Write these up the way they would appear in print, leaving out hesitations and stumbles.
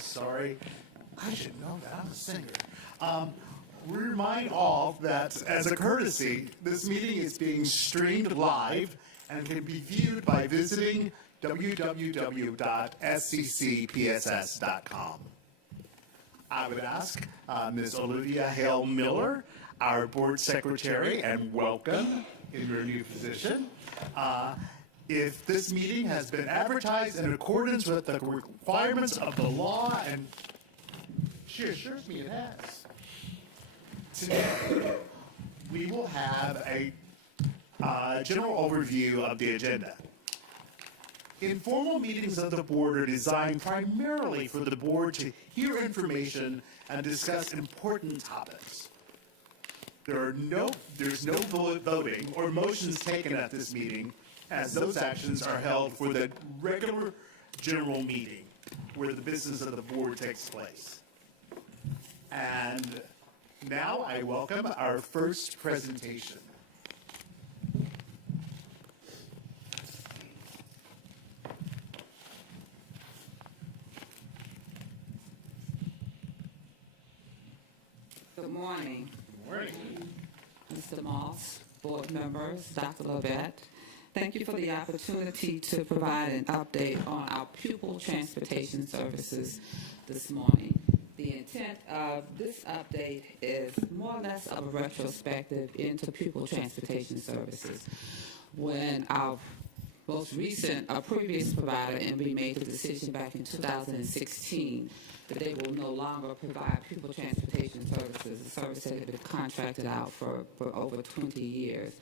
sorry. I should know that. I'm a singer. We remind all that, as a courtesy, this meeting is being streamed live and can be viewed by visiting www.sccpss.com. I would ask Ms. Olivia Hale Miller, our board secretary, and welcome in your new position. If this meeting has been advertised in accordance with the requirements of the law, and she assures me it has. Today, we will have a general overview of the agenda. Informal meetings of the board are designed primarily for the board to hear information and discuss important topics. There's no voting or motions taken at this meeting, as those actions are held for the regular general meeting where the business of the board takes place. And now I welcome our first presentation. Good morning. Good morning. Mr. Moss, board members, Dr. Lovett. Thank you for the opportunity to provide an update on our pupil transportation services this morning. The intent of this update is more or less of a retrospective into pupil transportation services. When our previous provider, MB, made the decision back in 2016 that they will no longer provide pupil transportation services, a service that had been contracted out for over 20 years.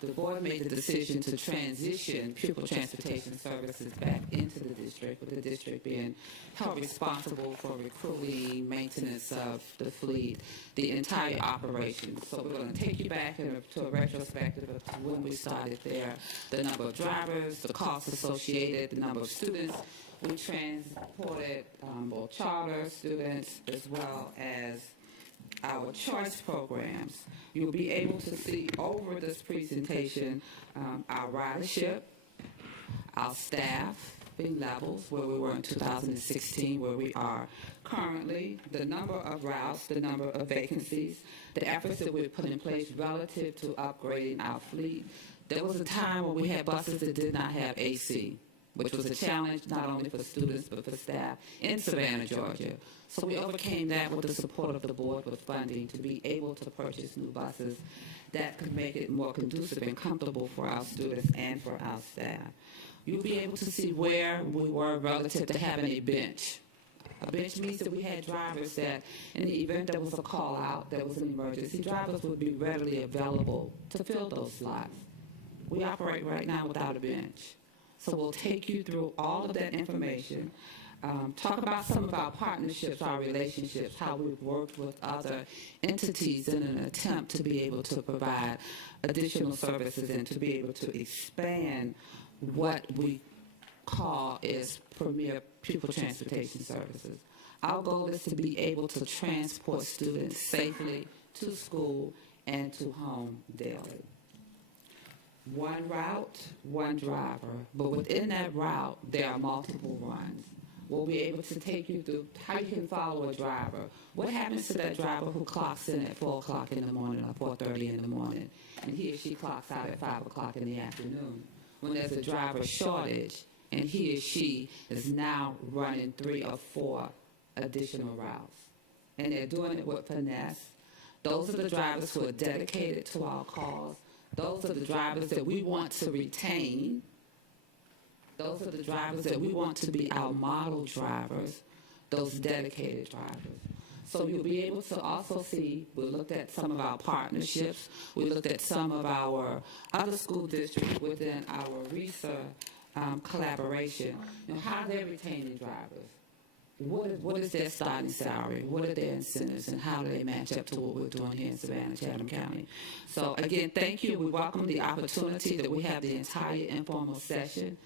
The board made the decision to transition pupil transportation services back into the district, with the district being held responsible for recruiting, maintenance of the fleet, the entire operation. So we're going to take you back to a retrospective of when we started there, the number of drivers, the costs associated, the number of students we transported, both charter students as well as our choice programs. You'll be able to see over this presentation our ridership, our staffing levels, where we were in 2016, where we are currently, the number of routes, the number of vacancies, the efforts that we've put in place relative to upgrading our fleet. There was a time when we had buses that did not have AC, which was a challenge not only for students but for staff in Savannah, Georgia. So we overcame that with the support of the board with funding to be able to purchase new buses that could make it more conducive and comfortable for our students and for our staff. You'll be able to see where we were relative to having a bench. A bench means that we had drivers that in the event there was a call out, there was an emergency, drivers would be readily available to fill those slots. We operate right now without a bench. So we'll take you through all of that information, talk about some of our partnerships, our relationships, how we've worked with other entities in an attempt to be able to provide additional services and to be able to expand what we call is premier pupil transportation services. Our goal is to be able to transport students safely to school and to home daily. One route, one driver, but within that route, there are multiple runs. We'll be able to take you through how you can follow a driver. What happens to that driver who clocks in at 4 o'clock in the morning or 4:30 in the morning, and he or she clocks out at 5 o'clock in the afternoon, when there's a driver shortage, and he or she is now running 3 or 4 additional routes. And they're doing it with finesse. Those are the drivers who are dedicated to our cause. Those are the drivers that we want to retain. Those are the drivers that we want to be our model drivers, those dedicated drivers. So you'll be able to also see, we looked at some of our partnerships. We looked at some of our other school districts within our RESA collaboration. How they're retaining drivers. What is their starting salary? What are their incentives, and how do they match up to what we're doing here in Savannah-Chatham County? So again, thank you. We welcome the opportunity that we have the entire informal session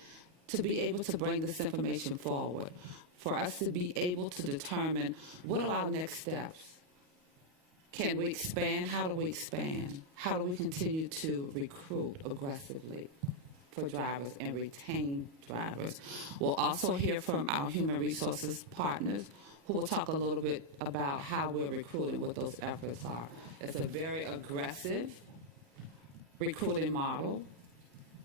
to be able to bring this information forward, for us to be able to determine what are our next steps. Can we expand? How do we expand? How do we continue to recruit aggressively for drivers and retain drivers? We'll also hear from our human resources partners who will talk a little bit about how we're recruiting, what those efforts are. It's a very aggressive recruiting model,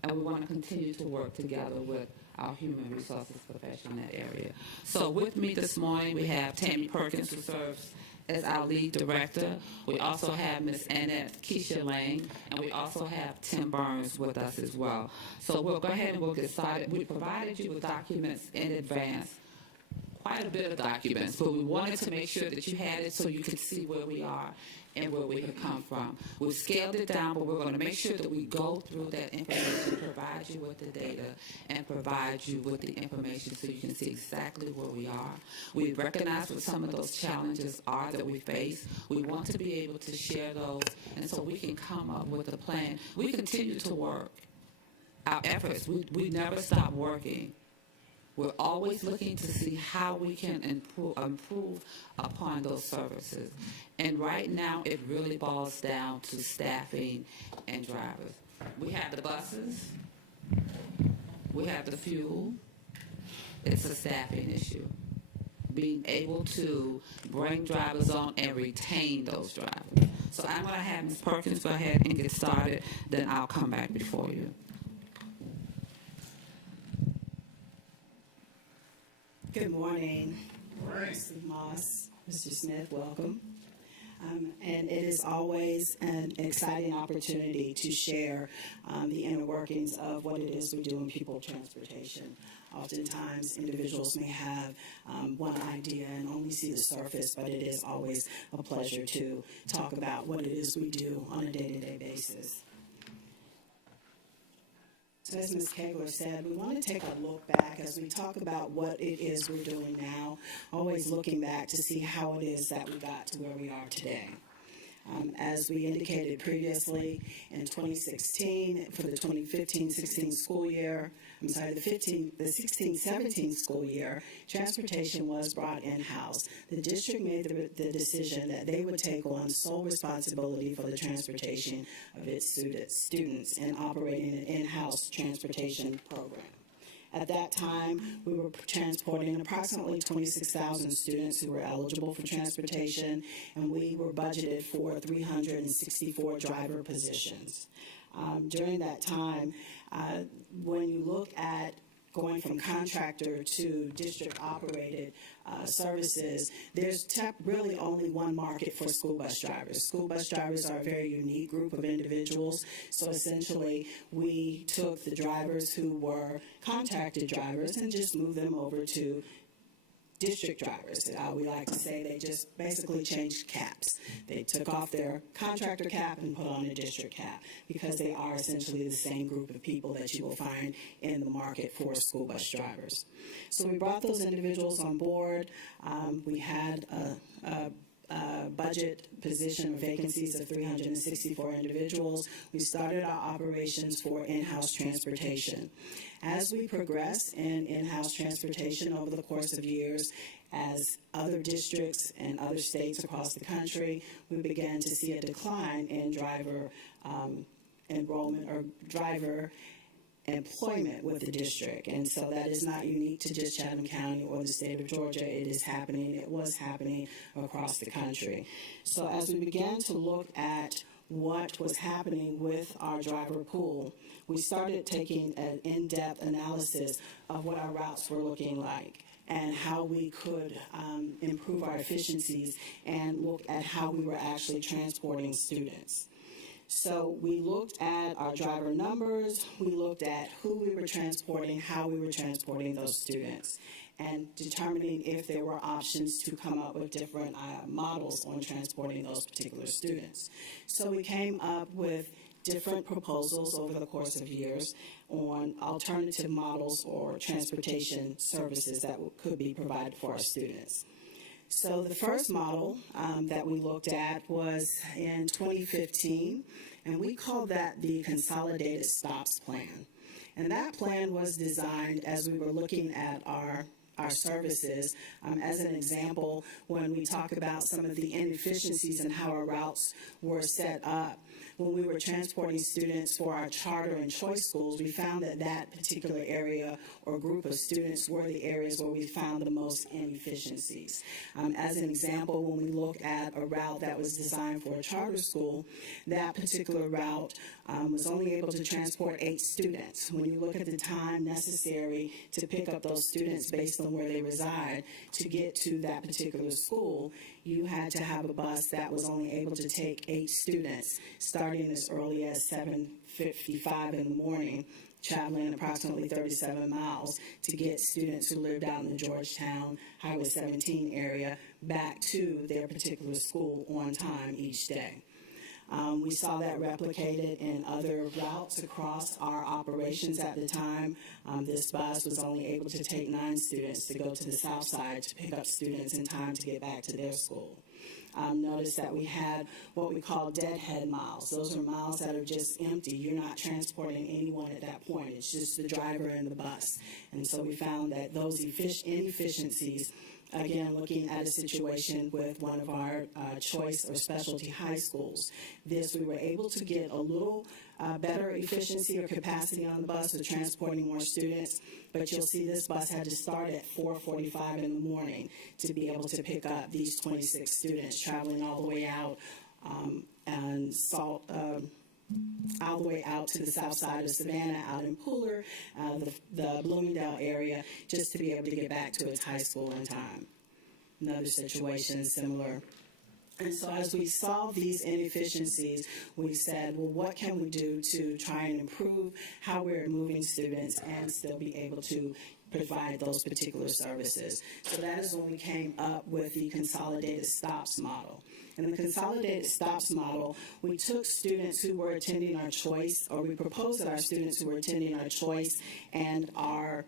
and we want to continue to work together with our human resources profession in that area. So with me this morning, we have Tammy Perkins, who serves as our lead director. We also have Ms. Annette Keisha Lang, and we also have Tim Burns with us as well. So we'll go ahead and we'll get started. We provided you with documents in advance, quite a bit of documents, but we wanted to make sure that you had it so you could see where we are and where we have come from. We've scaled it down, but we're going to make sure that we go through that information, provide you with the data, and provide you with the information so you can see exactly where we are. We recognize what some of those challenges are that we face. We want to be able to share those, and so we can come up with a plan. We continue to work. Our efforts, we never stop working. We're always looking to see how we can improve upon those services. And right now, it really boils down to staffing and drivers. We have the buses. We have the fuel. It's a staffing issue. Being able to bring drivers on and retain those drivers. So I'm going to have Ms. Perkins go ahead and get started, then I'll come back before you. Good morning, Mr. Moss, Mr. Smith, welcome. And it is always an exciting opportunity to share the inner workings of what it is we do in people transportation. Oftentimes, individuals may have one idea and only see the surface, but it is always a pleasure to talk about what it is we do on a day-to-day basis. So as Ms. Kegler said, we want to take a look back as we talk about what it is we're doing now, always looking back to see how it is that we got to where we are today. As we indicated previously, in 2016, for the 2015-16 school year, the 16-17 school year, transportation was brought in-house. The district made the decision that they would take on sole responsibility for the transportation of its students in operating an in-house transportation program. At that time, we were transporting approximately 26,000 students who were eligible for transportation, and we were budgeted for 364 driver positions. During that time, when you look at going from contractor to district-operated services, there's really only one market for school bus drivers. School bus drivers are a very unique group of individuals, so essentially we took the drivers who were contracted drivers and just moved them over to district drivers. We like to say they just basically changed caps. They took off their contractor cap and put on a district cap because they are essentially the same group of people that you will find in the market for school bus drivers. So we brought those individuals on board. We had a budget position of vacancies of 364 individuals. We started our operations for in-house transportation. As we progress in in-house transportation over the course of years, as other districts and other states across the country, we began to see a decline in driver enrollment or driver employment with the district. And so that is not unique to just Chatham County or the state of Georgia. It is happening. It was happening across the country. So as we began to look at what was happening with our driver pool, we started taking an in-depth analysis of what our routes were looking like and how we could improve our efficiencies and look at how we were actually transporting students. So we looked at our driver numbers, we looked at who we were transporting, how we were transporting those students, and determining if there were options to come up with different models on transporting those particular students. So we came up with different proposals over the course of years on alternative models or transportation services that could be provided for our students. So the first model that we looked at was in 2015, and we called that the Consolidated Stops Plan. And that plan was designed as we were looking at our services. As an example, when we talk about some of the inefficiencies and how our routes were set up, when we were transporting students for our charter and choice schools, we found that that particular area or group of students were the areas where we found the most inefficiencies. As an example, when we looked at a route that was designed for a charter school, that particular route was only able to transport 8 students. When you look at the time necessary to pick up those students based on where they reside to get to that particular school, you had to have a bus that was only able to take 8 students, starting as early as 7:55 in the morning, traveling approximately 37 miles to get students who lived out in the Georgetown Highway 17 area back to their particular school on time each day. We saw that replicated in other routes across our operations at the time. This bus was only able to take 9 students to go to the south side to pick up students in time to get back to their school. Notice that we had what we call deadhead miles. Those are miles that are just empty. You're not transporting anyone at that point. It's just the driver and the bus. And so we found that those inefficiencies, again, looking at a situation with one of our choice or specialty high schools, we were able to get a little better efficiency or capacity on the bus with transporting more students, but you'll see this bus had to start at 4:45 in the morning to be able to pick up these 26 students traveling all the way out all the way out to the south side of Savannah, out in Pooler, the Bloomingdale area, just to be able to get back to its high school in time. Another situation similar. And so as we solve these inefficiencies, we said, well, what can we do to try and improve how we're moving students and still be able to provide those particular services? So that is when we came up with the consolidated stops model. In the consolidated stops model, we took students who were attending our choice, or we proposed that our students who were attending our choice and our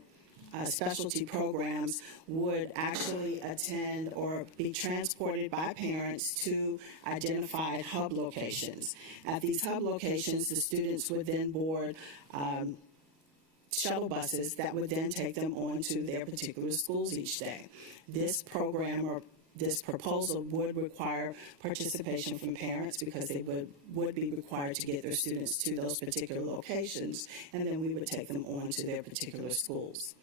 specialty programs would actually attend or be transported by parents to identified hub locations. At these hub locations, the students would then board shuttle buses that would then take them on to their particular schools each day. This program or this proposal would require participation from parents because they would be required to get their students to those particular locations, and then we would take them on to their particular schools.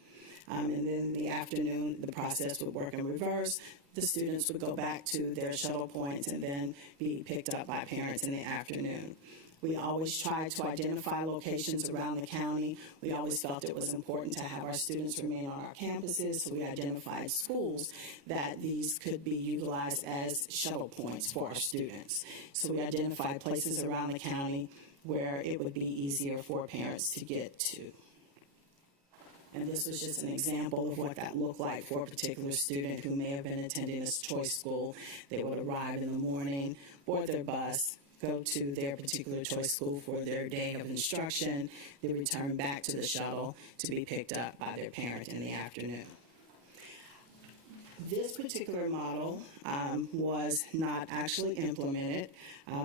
And then in the afternoon, the process would work in reverse. The students would go back to their shuttle points and then be picked up by parents in the afternoon. We always tried to identify locations around the county. We always felt it was important to have our students remain on our campuses, so we identified schools that these could be utilized as shuttle points for our students. So we identified places around the county where it would be easier for parents to get to. And this was just an example of what that looked like for a particular student who may have been attending a choice school. They would arrive in the morning, board their bus, go to their particular choice school for their day of instruction, then return back to the shuttle to be picked up by their parent in the afternoon. This particular model was not actually implemented,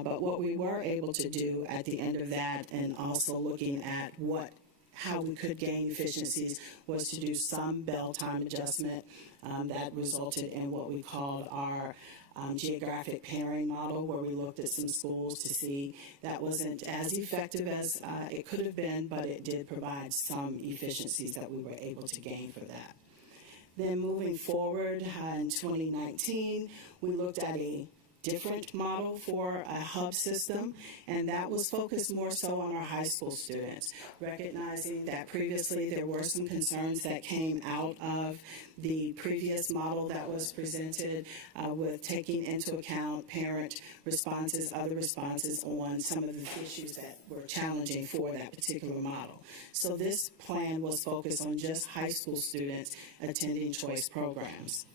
but what we were able to do at the end of that, and also looking at how we could gain efficiencies, was to do some bell time adjustment that resulted in what we called our geographic pairing model, where we looked at some schools to see that wasn't as effective as it could have been, but it did provide some efficiencies that we were able to gain for that. Then moving forward in 2019, we looked at a different model for a hub system, and that was focused more so on our high school students, recognizing that previously there were some concerns that came out of the previous model that was presented with taking into account parent responses, other responses on some of the issues that were challenging for that particular model. So this plan was focused on just high school students attending choice programs.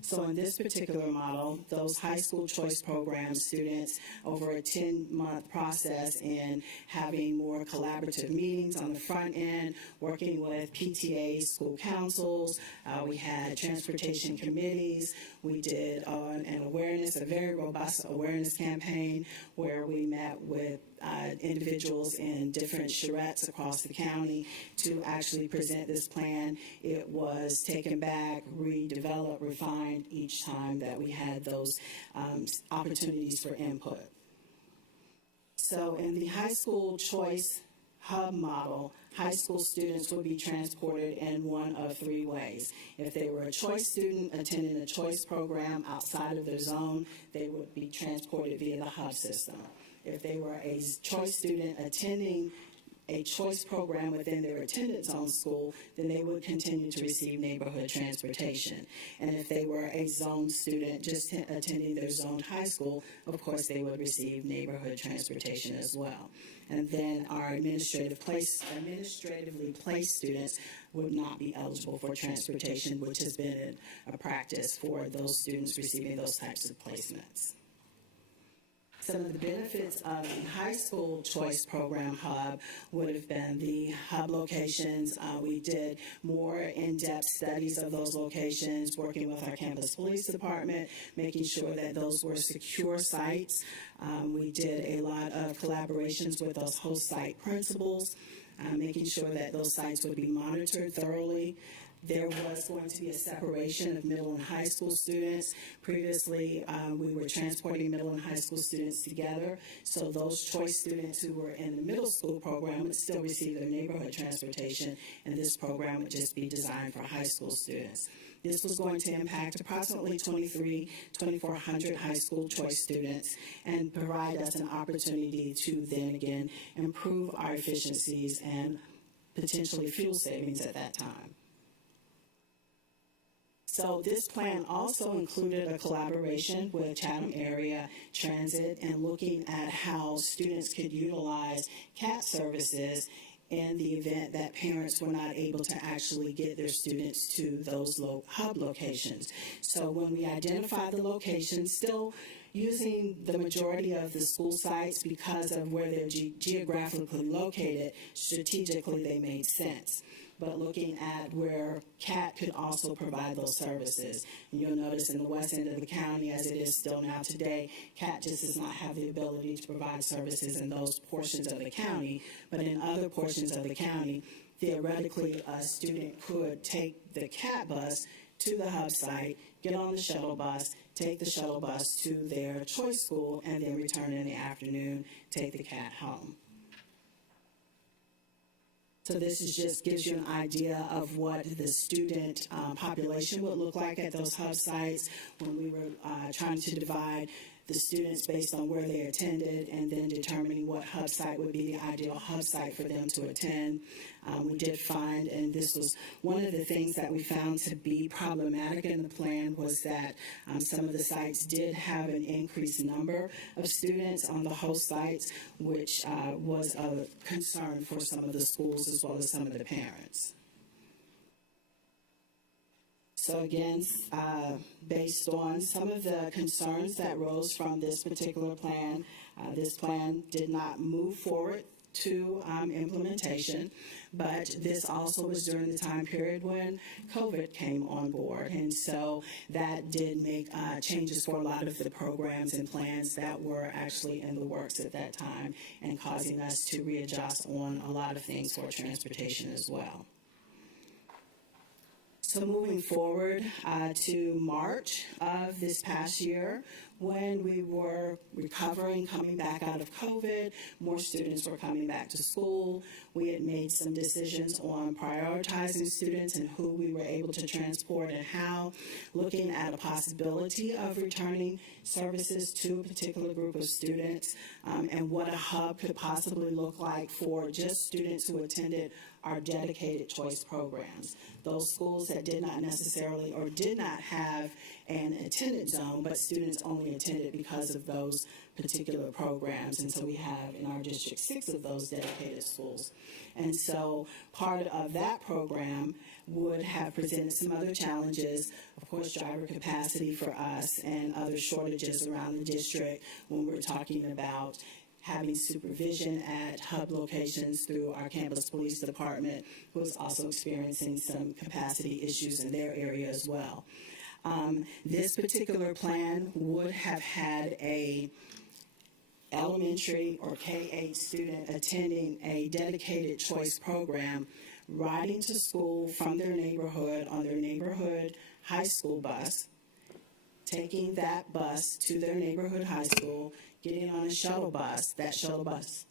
So in this particular model, those high school choice program students, over a 10-month process in having more collaborative meetings on the front end, working with PTAs, school councils, we had transportation committees, we did a very robust awareness campaign where we met with individuals in different charrettes across the county to actually present this plan. It was taken back, redeveloped, refined each time that we had those opportunities for input. So in the high school choice hub model, high school students would be transported in one of three ways. If they were a choice student attending a choice program outside of their zone, they would be transported via the hub system. If they were a choice student attending a choice program within their attendance zone school, then they would continue to receive neighborhood transportation. And if they were a zone student just attending their zoned high school, of course they would receive neighborhood transportation as well. And then our administratively placed students would not be eligible for transportation, which has been a practice for those students receiving those types of placements. Some of the benefits of the high school choice program hub would have been the hub locations. We did more in-depth studies of those locations, working with our campus police department, making sure that those were secure sites. We did a lot of collaborations with those host site principals, making sure that those sites would be monitored thoroughly. There was going to be a separation of middle and high school students. Previously, we were transporting middle and high school students together, so those choice students who were in the middle school program would still receive their neighborhood transportation, and this program would just be designed for high school students. This was going to impact approximately 2,400 high school choice students and provide us an opportunity to then again improve our efficiencies and potentially fuel savings at that time. So this plan also included a collaboration with Chatham Area Transit and looking at how students could utilize CAT services in the event that parents were not able to actually get their students to those hub locations. So when we identify the locations, still using the majority of the school sites because of where they're geographically located, strategically they made sense. But looking at where CAT could also provide those services. And you'll notice in the west end of the county, as it is still now today, CAT just does not have the ability to provide services in those portions of the county, but in other portions of the county, theoretically, a student could take the CAT bus to the hub site, get on the shuttle bus, take the shuttle bus to their choice school, and then return in the afternoon, take the CAT home. So this is just gives you an idea of what the student population would look like at those hub sites when we were trying to divide the students based on where they attended and then determining what hub site would be the ideal hub site for them to attend. We did find, and this was one of the things that we found to be problematic in the plan, was that some of the sites did have an increased number of students on the host sites, which was a concern for some of the schools as well as some of the parents. So again, based on some of the concerns that rose from this particular plan, this plan did not move forward to implementation, but this also was during the time period when COVID came on board, and so that did make changes for a lot of the programs and plans that were actually in the works at that time, and causing us to readjust on a lot of things for transportation as well. So moving forward to March of this past year, when we were recovering, coming back out of COVID, more students were coming back to school. We had made some decisions on prioritizing students and who we were able to transport and how, looking at a possibility of returning services to a particular group of students, and what a hub could possibly look like for just students who attended our dedicated choice programs. Those schools that did not necessarily or did not have an attendance zone, but students only attended because of those particular programs. And so we have in our district 6 of those dedicated schools. And so part of that program would have presented some other challenges, of course, driver capacity for us and other shortages around the district when we're talking about having supervision at hub locations through our campus police department, who is also experiencing some capacity issues in their area as well. This particular plan would have had a elementary or K-8 student attending a dedicated choice program, riding to school from their neighborhood on their neighborhood high school bus, taking that bus to their neighborhood high school, getting on a shuttle bus. That shuttle bus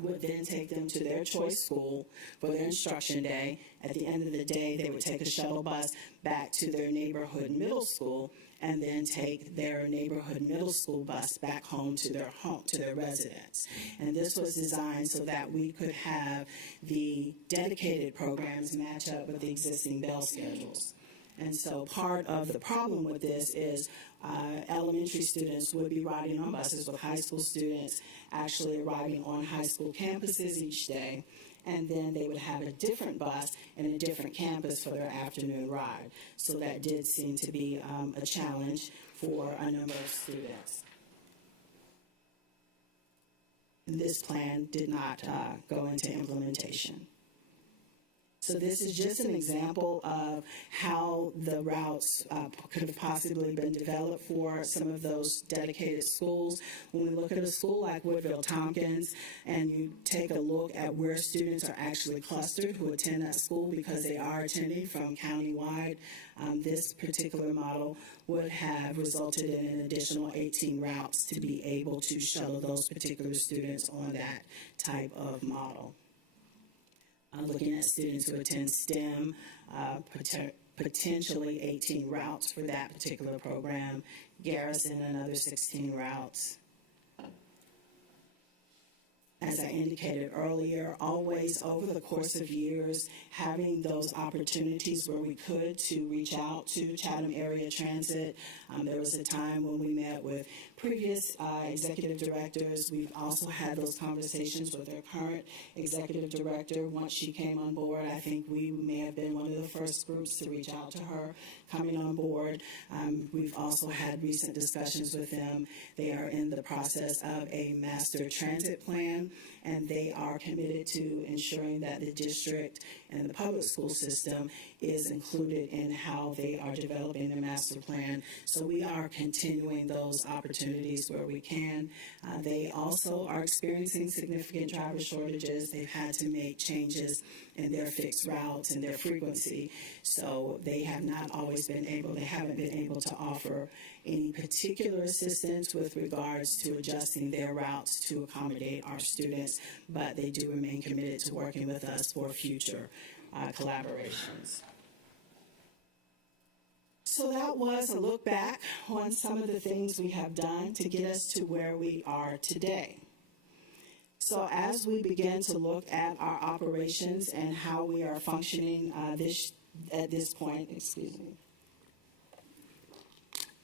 would then take them to their choice school for their instruction day. At the end of the day, they would take a shuttle bus back to their neighborhood middle school and then take their neighborhood middle school bus back home, to their residence. And this was designed so that we could have the dedicated programs match up with the existing bell schedules. And so part of the problem with this is elementary students would be riding on buses with high school students actually arriving on high school campuses each day, and then they would have a different bus and a different campus for their afternoon ride. So that did seem to be a challenge for a number of students. And this plan did not go into implementation. So this is just an example of how the routes could have possibly been developed for some of those dedicated schools. When we look at a school like Woodville-Tompkins and you take a look at where students are actually clustered who attend that school because they are attending from countywide, this particular model would have resulted in an additional 18 routes to be able to shuttle those particular students on that type of model. Looking at students who attend STEM, potentially 18 routes for that particular program. Garrison, another 16 routes. As I indicated earlier, always over the course of years, having those opportunities where we could to reach out to Chatham Area Transit. There was a time when we met with previous executive directors. We've also had those conversations with their current executive director. Once she came on board, I think we may have been one of the first groups to reach out to her coming on board. We've also had recent discussions with them. They are in the process of a master transit plan, and they are committed to ensuring that the district and the public school system is included in how they are developing their master plan. So we are continuing those opportunities where we can. They also are experiencing significant driver shortages. They've had to make changes in their fixed routes and their frequency. So they have not always been able, they haven't been able to offer any particular assistance with regards to adjusting their routes to accommodate our students, but they do remain committed to working with us for future collaborations. So that was a look back on some of the things we have done to get us to where we are today. So as we begin to look at our operations and how we are functioning at this point,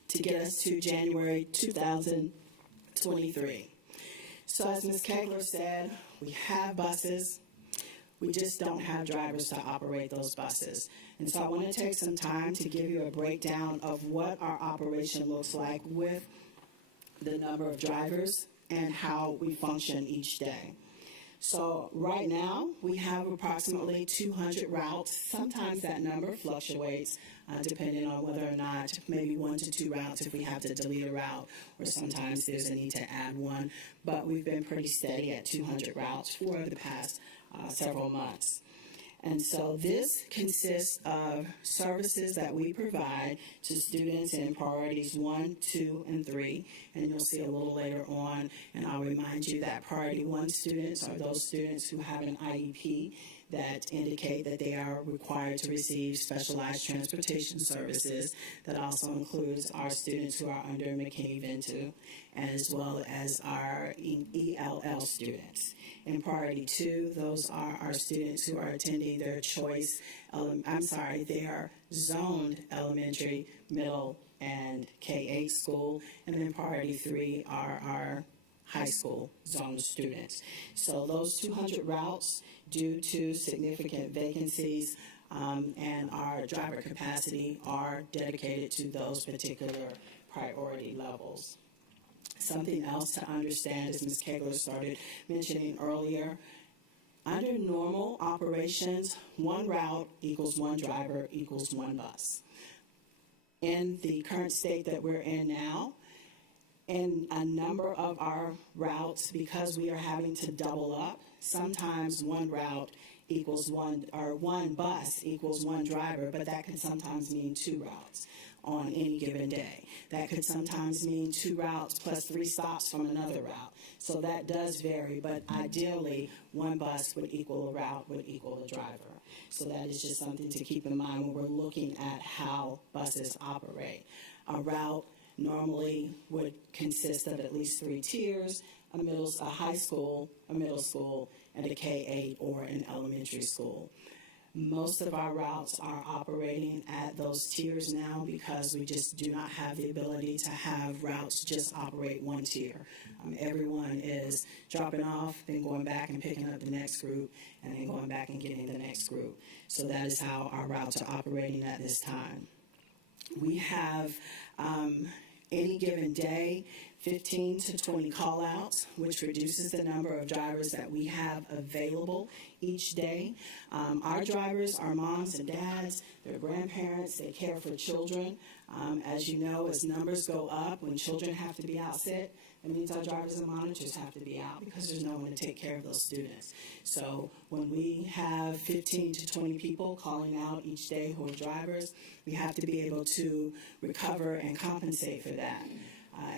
to get us to January 2023. So as Ms. Kegler said, we have buses. We just don't have drivers to operate those buses. And so I want to take some time to give you a breakdown of what our operation looks like with the number of drivers and how we function each day. So right now, we have approximately 200 routes. Sometimes that number fluctuates depending on whether or not maybe 1 to 2 routes if we have to delete a route, or sometimes there's a need to add one. But we've been pretty steady at 200 routes for the past several months. And so this consists of services that we provide to students in priorities 1, 2, and 3. And you'll see a little later on, and I'll remind you that priority 1 students are those students who have an IEP that indicate that they are required to receive specialized transportation services. That also includes our students who are under McKinney-Vento, as well as our ELL students. In priority 2, those are our students who are attending their choice, they are zoned elementary, middle, and K-8 school. And then priority 3 are our high school zone students. So those 200 routes, due to significant vacancies and our driver capacity, are dedicated to those particular priority levels. Something else to understand, as Ms. Kegler started mentioning earlier, under normal operations, 1 route equals 1 driver equals 1 bus. In the current state that we're in now, in a number of our routes, because we are having to double up, sometimes 1 route equals one, or one bus equals one driver, but that could sometimes mean 2 routes on any given day. That could sometimes mean 2 routes plus 3 stops from another route. So that does vary, but ideally, 1 bus would equal a route, would equal a driver. So that is just something to keep in mind when we're looking at how buses operate. A route normally would consist of at least 3 tiers, a high school, a middle school, and a K-8 or an elementary school. Most of our routes are operating at those tiers now because we just do not have the ability to have routes just operate 1 tier. Everyone is dropping off, then going back and picking up the next group, and then going back and getting the next group. So that is how our routes are operating at this time. We have any given day 15 to 20 call-outs, which reduces the number of drivers that we have available each day. Our drivers are moms and dads, they're grandparents, they care for children. As you know, as numbers go up, when children have to be out sick, it means our drivers and monitors have to be out because there's no one to take care of those students. So when we have 15 to 20 people calling out each day who are drivers, we have to be able to recover and compensate for that.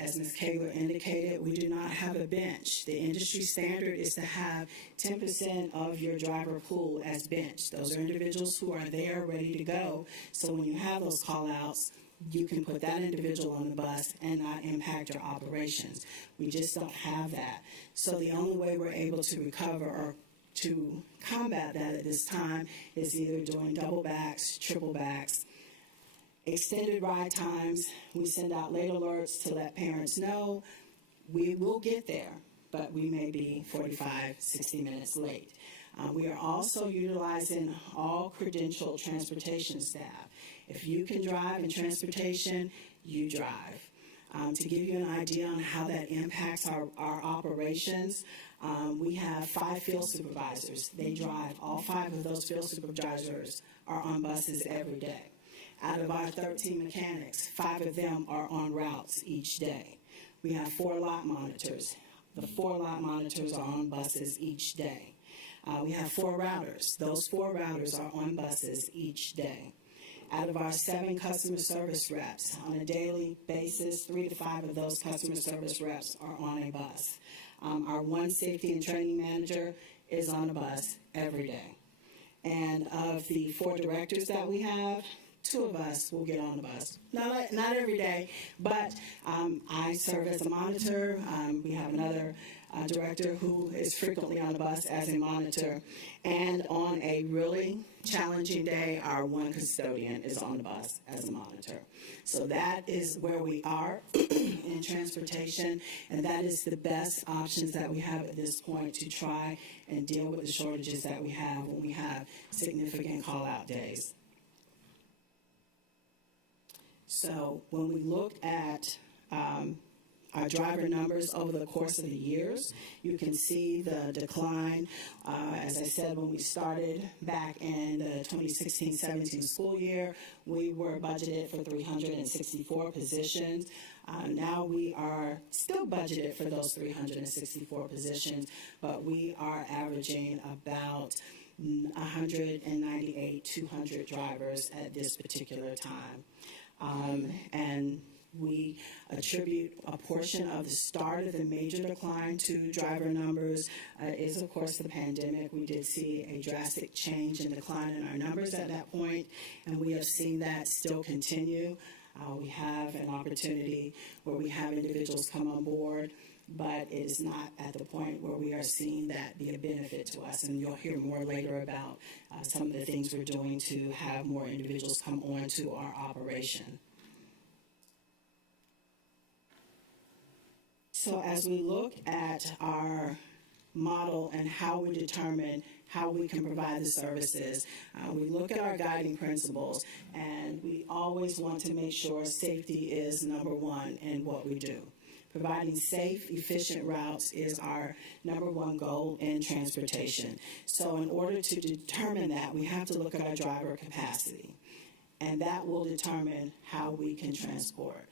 As Ms. Kaler indicated, we do not have a bench. The industry standard is to have 10% of your driver pool as bench. Those are individuals who are there ready to go. So when you have those call-outs, you can put that individual on the bus and not impact your operations. We just don't have that. So the only way we're able to recover or to combat that at this time is either doing double backs, triple backs, extended ride times. We send out late alerts to let parents know we will get there, but we may be 45, 60 minutes late. We are also utilizing all credentialed transportation staff. If you can drive in transportation, you drive. To give you an idea on how that impacts our operations, we have 5 field supervisors. They drive. All 5 of those field supervisors are on buses every day. Out of our 13 mechanics, 5 of them are on routes each day. We have 4 lot monitors. The 4 lot monitors are on buses each day. We have 4 routers. Those 4 routers are on buses each day. Out of our 7 customer service reps, on a daily basis, 3 to 5 of those customer service reps are on a bus. Our 1 safety and training manager is on a bus every day. And of the 4 directors that we have, 2 of us will get on the bus. Not every day, but I serve as a monitor. We have another director who is frequently on the bus as a monitor. And on a really challenging day, our 1 custodian is on the bus as a monitor. So that is where we are in transportation, and that is the best options that we have at this point to try and deal with the shortages that we have when we have significant call-out days. So when we look at our driver numbers over the course of the years, you can see the decline. As I said, when we started back in the 2016-17 school year, we were budgeted for 364 positions. Now we are still budgeted for those 364 positions, but we are averaging about 198, 200 drivers at this particular time. And we attribute a portion of the start of the major decline to driver numbers is, of course, the pandemic. We did see a drastic change and decline in our numbers at that point, and we have seen that still continue. We have an opportunity where we have individuals come on board, but it is not at the point where we are seeing that be a benefit to us. And you'll hear more later about some of the things we're doing to have more individuals come on to our operation. So as we look at our model and how we determine how we can provide the services, we look at our guiding principles, and we always want to make sure safety is number 1 in what we do. Providing safe, efficient routes is our number 1 goal in transportation. So in order to determine that, we have to look at our driver capacity, and that will determine how we can transport.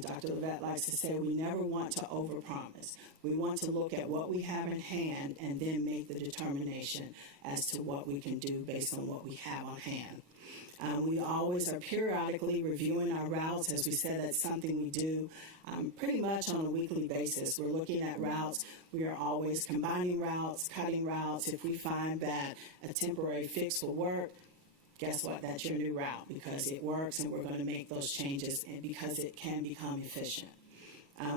Dr. Levette likes to say we never want to overpromise. We want to look at what we have in hand and then make the determination as to what we can do based on what we have on hand. We always are periodically reviewing our routes. As we said, that's something we do pretty much on a weekly basis. We're looking at routes. We are always combining routes, cutting routes. If we find that a temporary fix will work, guess what? That's your new route because it works, and we're going to make those changes and because it can become efficient.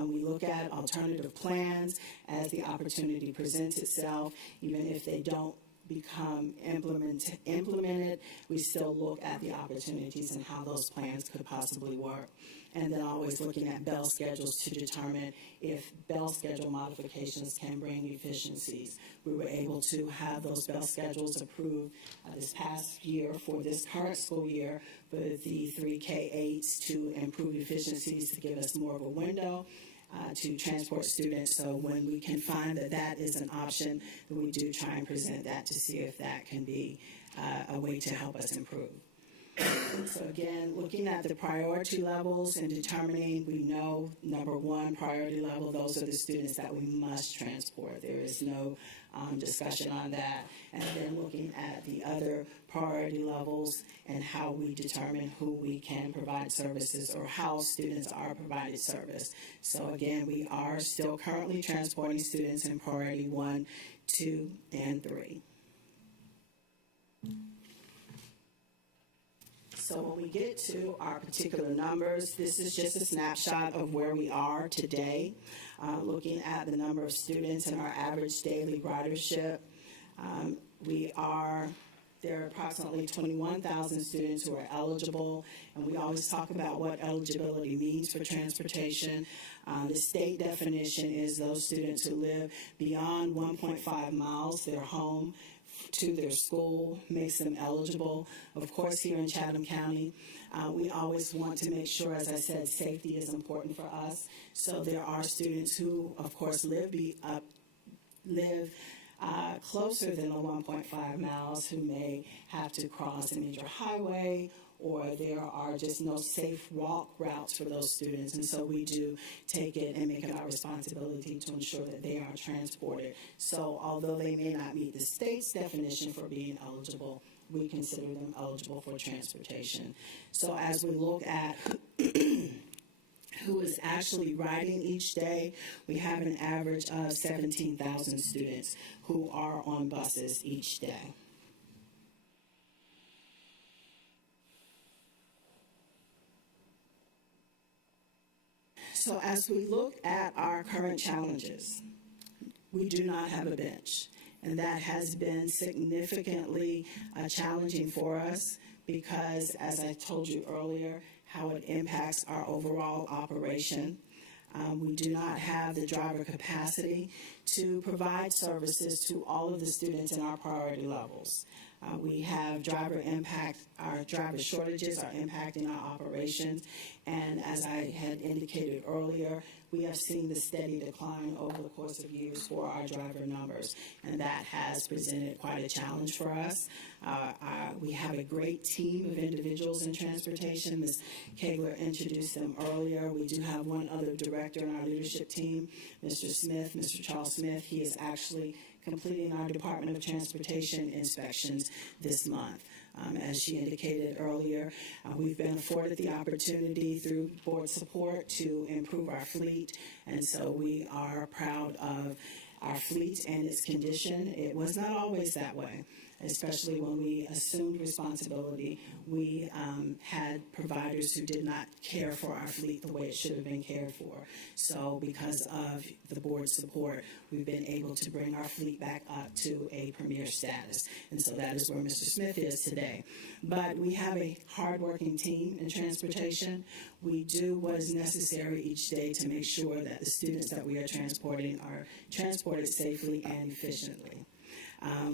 We look at alternative plans as the opportunity presents itself, even if they don't become implemented, we still look at the opportunities and how those plans could possibly work. And then always looking at bell schedules to determine if bell schedule modifications can bring efficiencies. We were able to have those bell schedules approved this past year for this current school year for the 3 K-8s to improve efficiencies, to give us more of a window to transport students. So when we can find that that is an option, then we do try and present that to see if that can be a way to help us improve. So again, looking at the priority levels and determining, we know number one priority level, those are the students that we must transport. There is no discussion on that. And then looking at the other priority levels and how we determine who we can provide services or how students are provided service. So again, we are still currently transporting students in priority 1, 2, and 3. So when we get to our particular numbers, this is just a snapshot of where we are today, looking at the number of students and our average daily ridership. There are approximately 21,000 students who are eligible, and we always talk about what eligibility means for transportation. The state definition is those students who live beyond 1.5 miles their home to their school makes them eligible. Of course, here in Chatham County, we always want to make sure, as I said, safety is important for us. So there are students who, of course, live closer than the 1.5 miles who may have to cross a major highway, or there are just no safe walk routes for those students. And so we do take it and make it our responsibility to ensure that they are transported. So although they may not meet the state's definition for being eligible, we consider them eligible for transportation. So as we look at who is actually riding each day, we have an average of 17,000 students who are on buses each day. So as we look at our current challenges, we do not have a bench, and that has been significantly challenging for us because, as I told you earlier, how it impacts our overall operation. We do not have the driver capacity to provide services to all of the students in our priority levels. We have our driver shortages are impacting our operations, and as I had indicated earlier, we have seen the steady decline over the course of years for our driver numbers, and that has presented quite a challenge for us. We have a great team of individuals in transportation. Ms. Kegler introduced them earlier. We do have one other director in our leadership team, Mr. Smith, Mr. Charles Smith. He is actually completing our Department of Transportation inspections this month. As she indicated earlier, we've been afforded the opportunity through board support to improve our fleet, and so we are proud of our fleet and its condition. It was not always that way, especially when we assumed responsibility. We had providers who did not care for our fleet the way it should have been cared for. So because of the board's support, we've been able to bring our fleet back up to a premier status. And so that is where Mr. Smith is today. But we have a hardworking team in transportation. We do what is necessary each day to make sure that the students that we are transporting are transported safely and efficiently.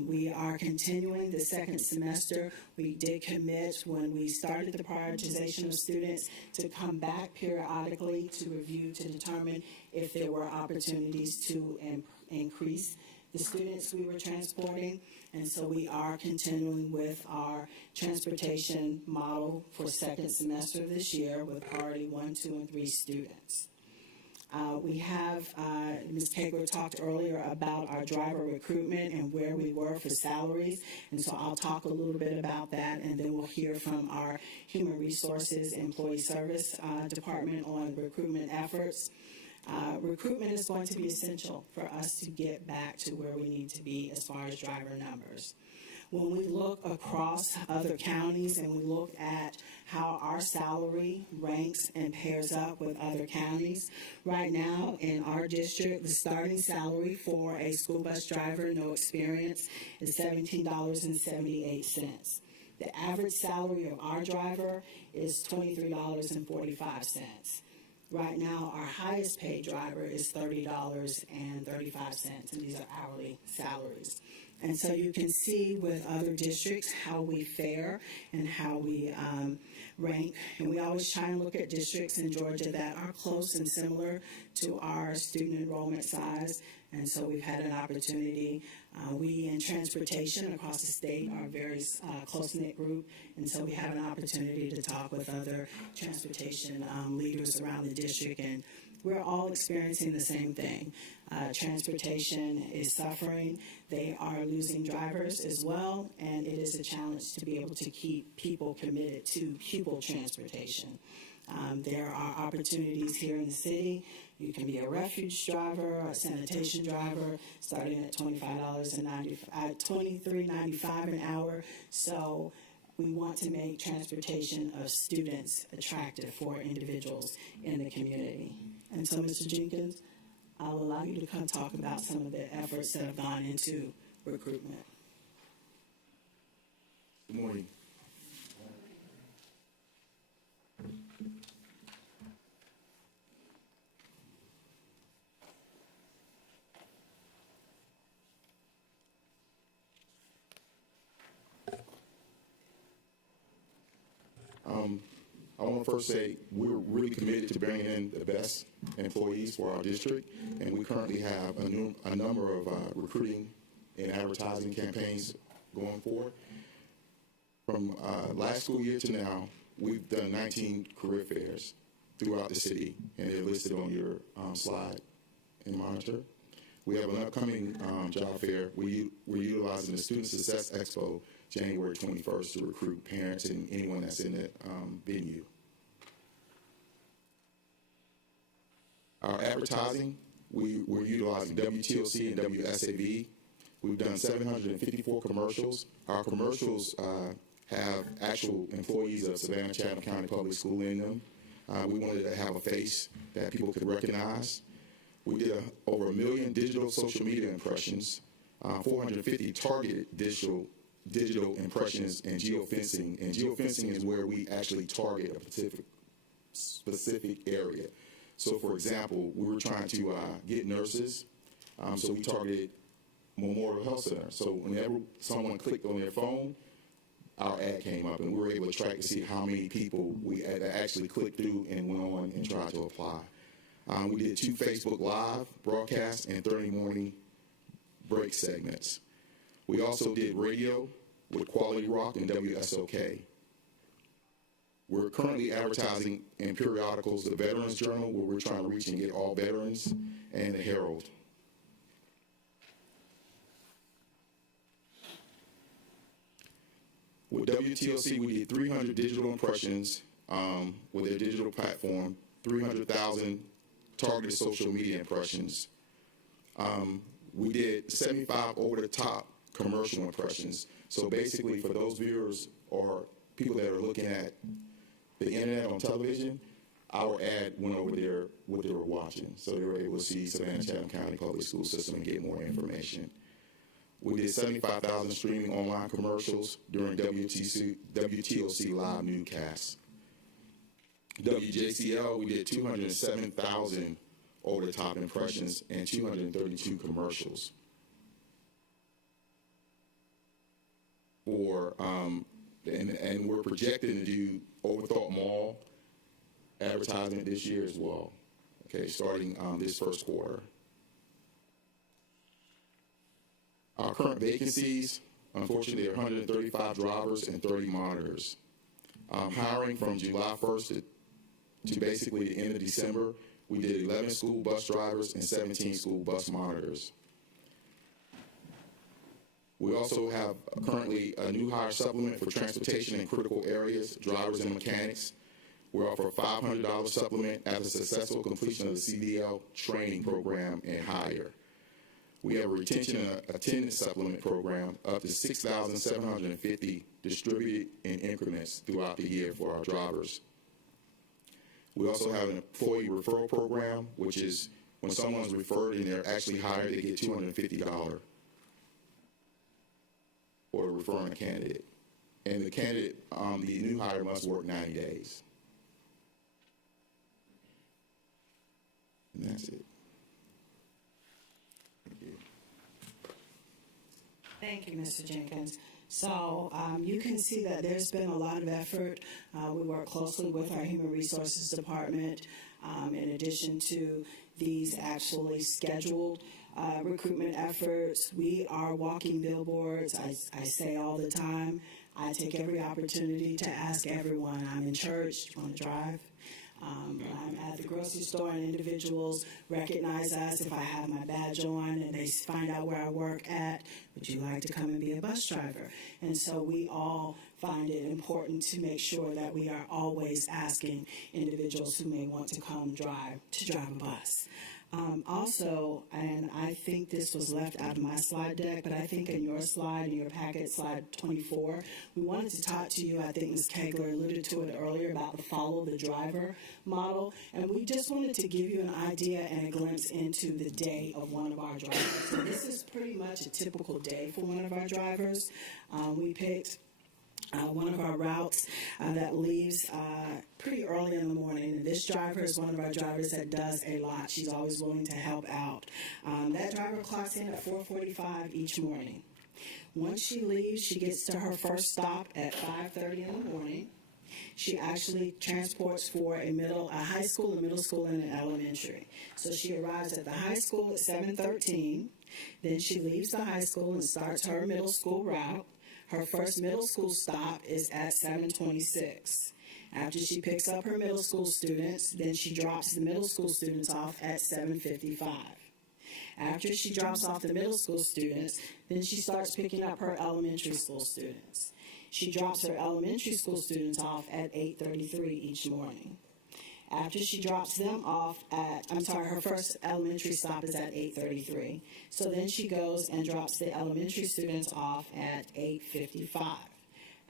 We are continuing the second semester. We did commit when we started the prioritization of students to come back periodically to review to determine if there were opportunities to increase the students we were transporting, and so we are continuing with our transportation model for second semester of this year with priority 1, 2, and 3 students. We have, Ms. Kager talked earlier about our driver recruitment and where we were for salaries, and so I'll talk a little bit about that, and then we'll hear from our Human Resources Employee Service Department on recruitment efforts. Recruitment is going to be essential for us to get back to where we need to be as far as driver numbers. When we look across other counties and we look at how our salary ranks and pairs up with other counties, right now in our district, the starting salary for a school bus driver, no experience, is $17.78. The average salary of our driver is $23.45. Right now, our highest paid driver is $30.35, and these are hourly salaries. And so you can see with other districts how we fare and how we rank. And we always try and look at districts in Georgia that are close and similar to our student enrollment size. And so we've had an opportunity. We in transportation across the state are a very close-knit group. And so we have an opportunity to talk with other transportation leaders around the district. And we're all experiencing the same thing. Transportation is suffering. They are losing drivers as well, and it is a challenge to be able to keep people committed to pupil transportation. There are opportunities here in the city. You can be a refuge driver, a sanitation driver, starting at $23.95 an hour. So we want to make transportation of students attractive for individuals in the community. And so, Mr. Jenkins, I'll allow you to come talk about some of the efforts that have gone into recruitment. Good morning. I want to first say we're really committed to bringing in the best employees for our district, and we currently have a number of recruiting and advertising campaigns going forward. From last school year to now, we've done 19 career fairs throughout the city, and they're listed on your slide and monitor. We have an upcoming job fair. We're utilizing the Student Success Expo January 21st to recruit parents and anyone that's in the venue. Our advertising, we're utilizing WTOC and WSAV. We've done 754 commercials. Our commercials have actual employees of Savannah-Chatham County Public School in them. We wanted to have a face that people could recognize. We did over 1 million digital social media impressions, 450 targeted digital impressions, and geofencing. And geofencing is where we actually target a specific area. So, for example, we were trying to get nurses, so we targeted Memorial Health Center. So whenever someone clicked on their phone, our ad came up, and we were able to track to see how many people we had actually clicked through and went on and tried to apply. We did 2 Facebook Live broadcasts and 30 morning break segments. We also did radio with Quality Rock and WSOK. We're currently advertising in periodicals, the Veterans Journal, where we're trying to reach and get all veterans, and the Herald. With WTOC, we did 300 digital impressions with their digital platform, 300,000 targeted social media impressions. We did 75 over-the-top commercial impressions. So basically, for those viewers or people that are looking at the internet on television, our ad went over there what they were watching. So they were able to see Savannah-Chatham County Public School System and get more information. We did 75,000 streaming online commercials during WTOC live newscasts. WJCL, we did 207,000 over-the-top impressions and 232 commercials. And we're projecting to do Overthought Mall advertisement this year as well, okay, starting this first quarter. Our current vacancies, unfortunately, are 135 drivers and 30 monitors. Hiring from July 1st to basically the end of December, we did 11 school bus drivers and 17 school bus monitors. We also have currently a new hire supplement for transportation in critical areas, drivers and mechanics. We offer a $500 supplement after successful completion of the CDL training program and hire. We have a retention and attendance supplement program up to $6,750 distributed in increments throughout the year for our drivers. We also have an employee referral program, which is when someone's referred and they're actually hired, they get $250 for referring a candidate. And the candidate, the new hire must work 90 days. And that's it. Thank you. Thank you, Mr. Jenkins. So you can see that there's been a lot of effort. We work closely with our Human Resources Department in addition to these actually scheduled recruitment efforts. We are walking billboards. I say all the time, I take every opportunity to ask everyone, I'm in church, do you want to drive? I'm at the grocery store and individuals recognize us if I have my badge on and they find out where I work at. Would you like to come and be a bus driver? And so we all find it important to make sure that we are always asking individuals who may want to come drive a bus. Also, and I think this was left out of my slide deck, but I think in your slide, in your packet, slide 24, we wanted to talk to you, I think Ms. Kegler alluded to it earlier, about the follow the driver model. And we just wanted to give you an idea and a glimpse into the day of one of our drivers. So this is pretty much a typical day for one of our drivers. We picked one of our routes that leaves pretty early in the morning. And this driver is one of our drivers that does a lot. She's always willing to help out. That driver clocks in at 4:45 each morning. Once she leaves, she gets to her first stop at 5:30 in the morning. She actually transports for a high school, a middle school, and an elementary. So she arrives at the high school at 7:13. Then she leaves the high school and starts her middle school route. Her first middle school stop is at 7:26. After she picks up her middle school students, then she drops the middle school students off at 7:55. After she drops off the middle school students, then she starts picking up her elementary school students. She drops her elementary school students off at 8:33 each morning. After she drops them off her first elementary stop is at 8:33. So then she goes and drops the elementary students off at 8:55.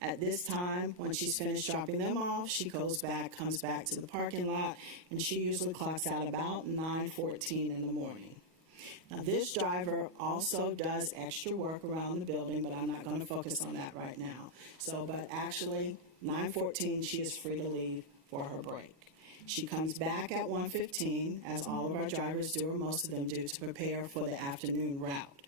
At this time, when she's finished dropping them off, she comes back to the parking lot, and she usually clocks out about 9:14 in the morning. Now, this driver also does extra work around the building, but I'm not going to focus on that right now. But actually, 9:14, she is free to leave for her break. She comes back at 1:15, as all of our drivers do, or most of them do, to prepare for the afternoon route.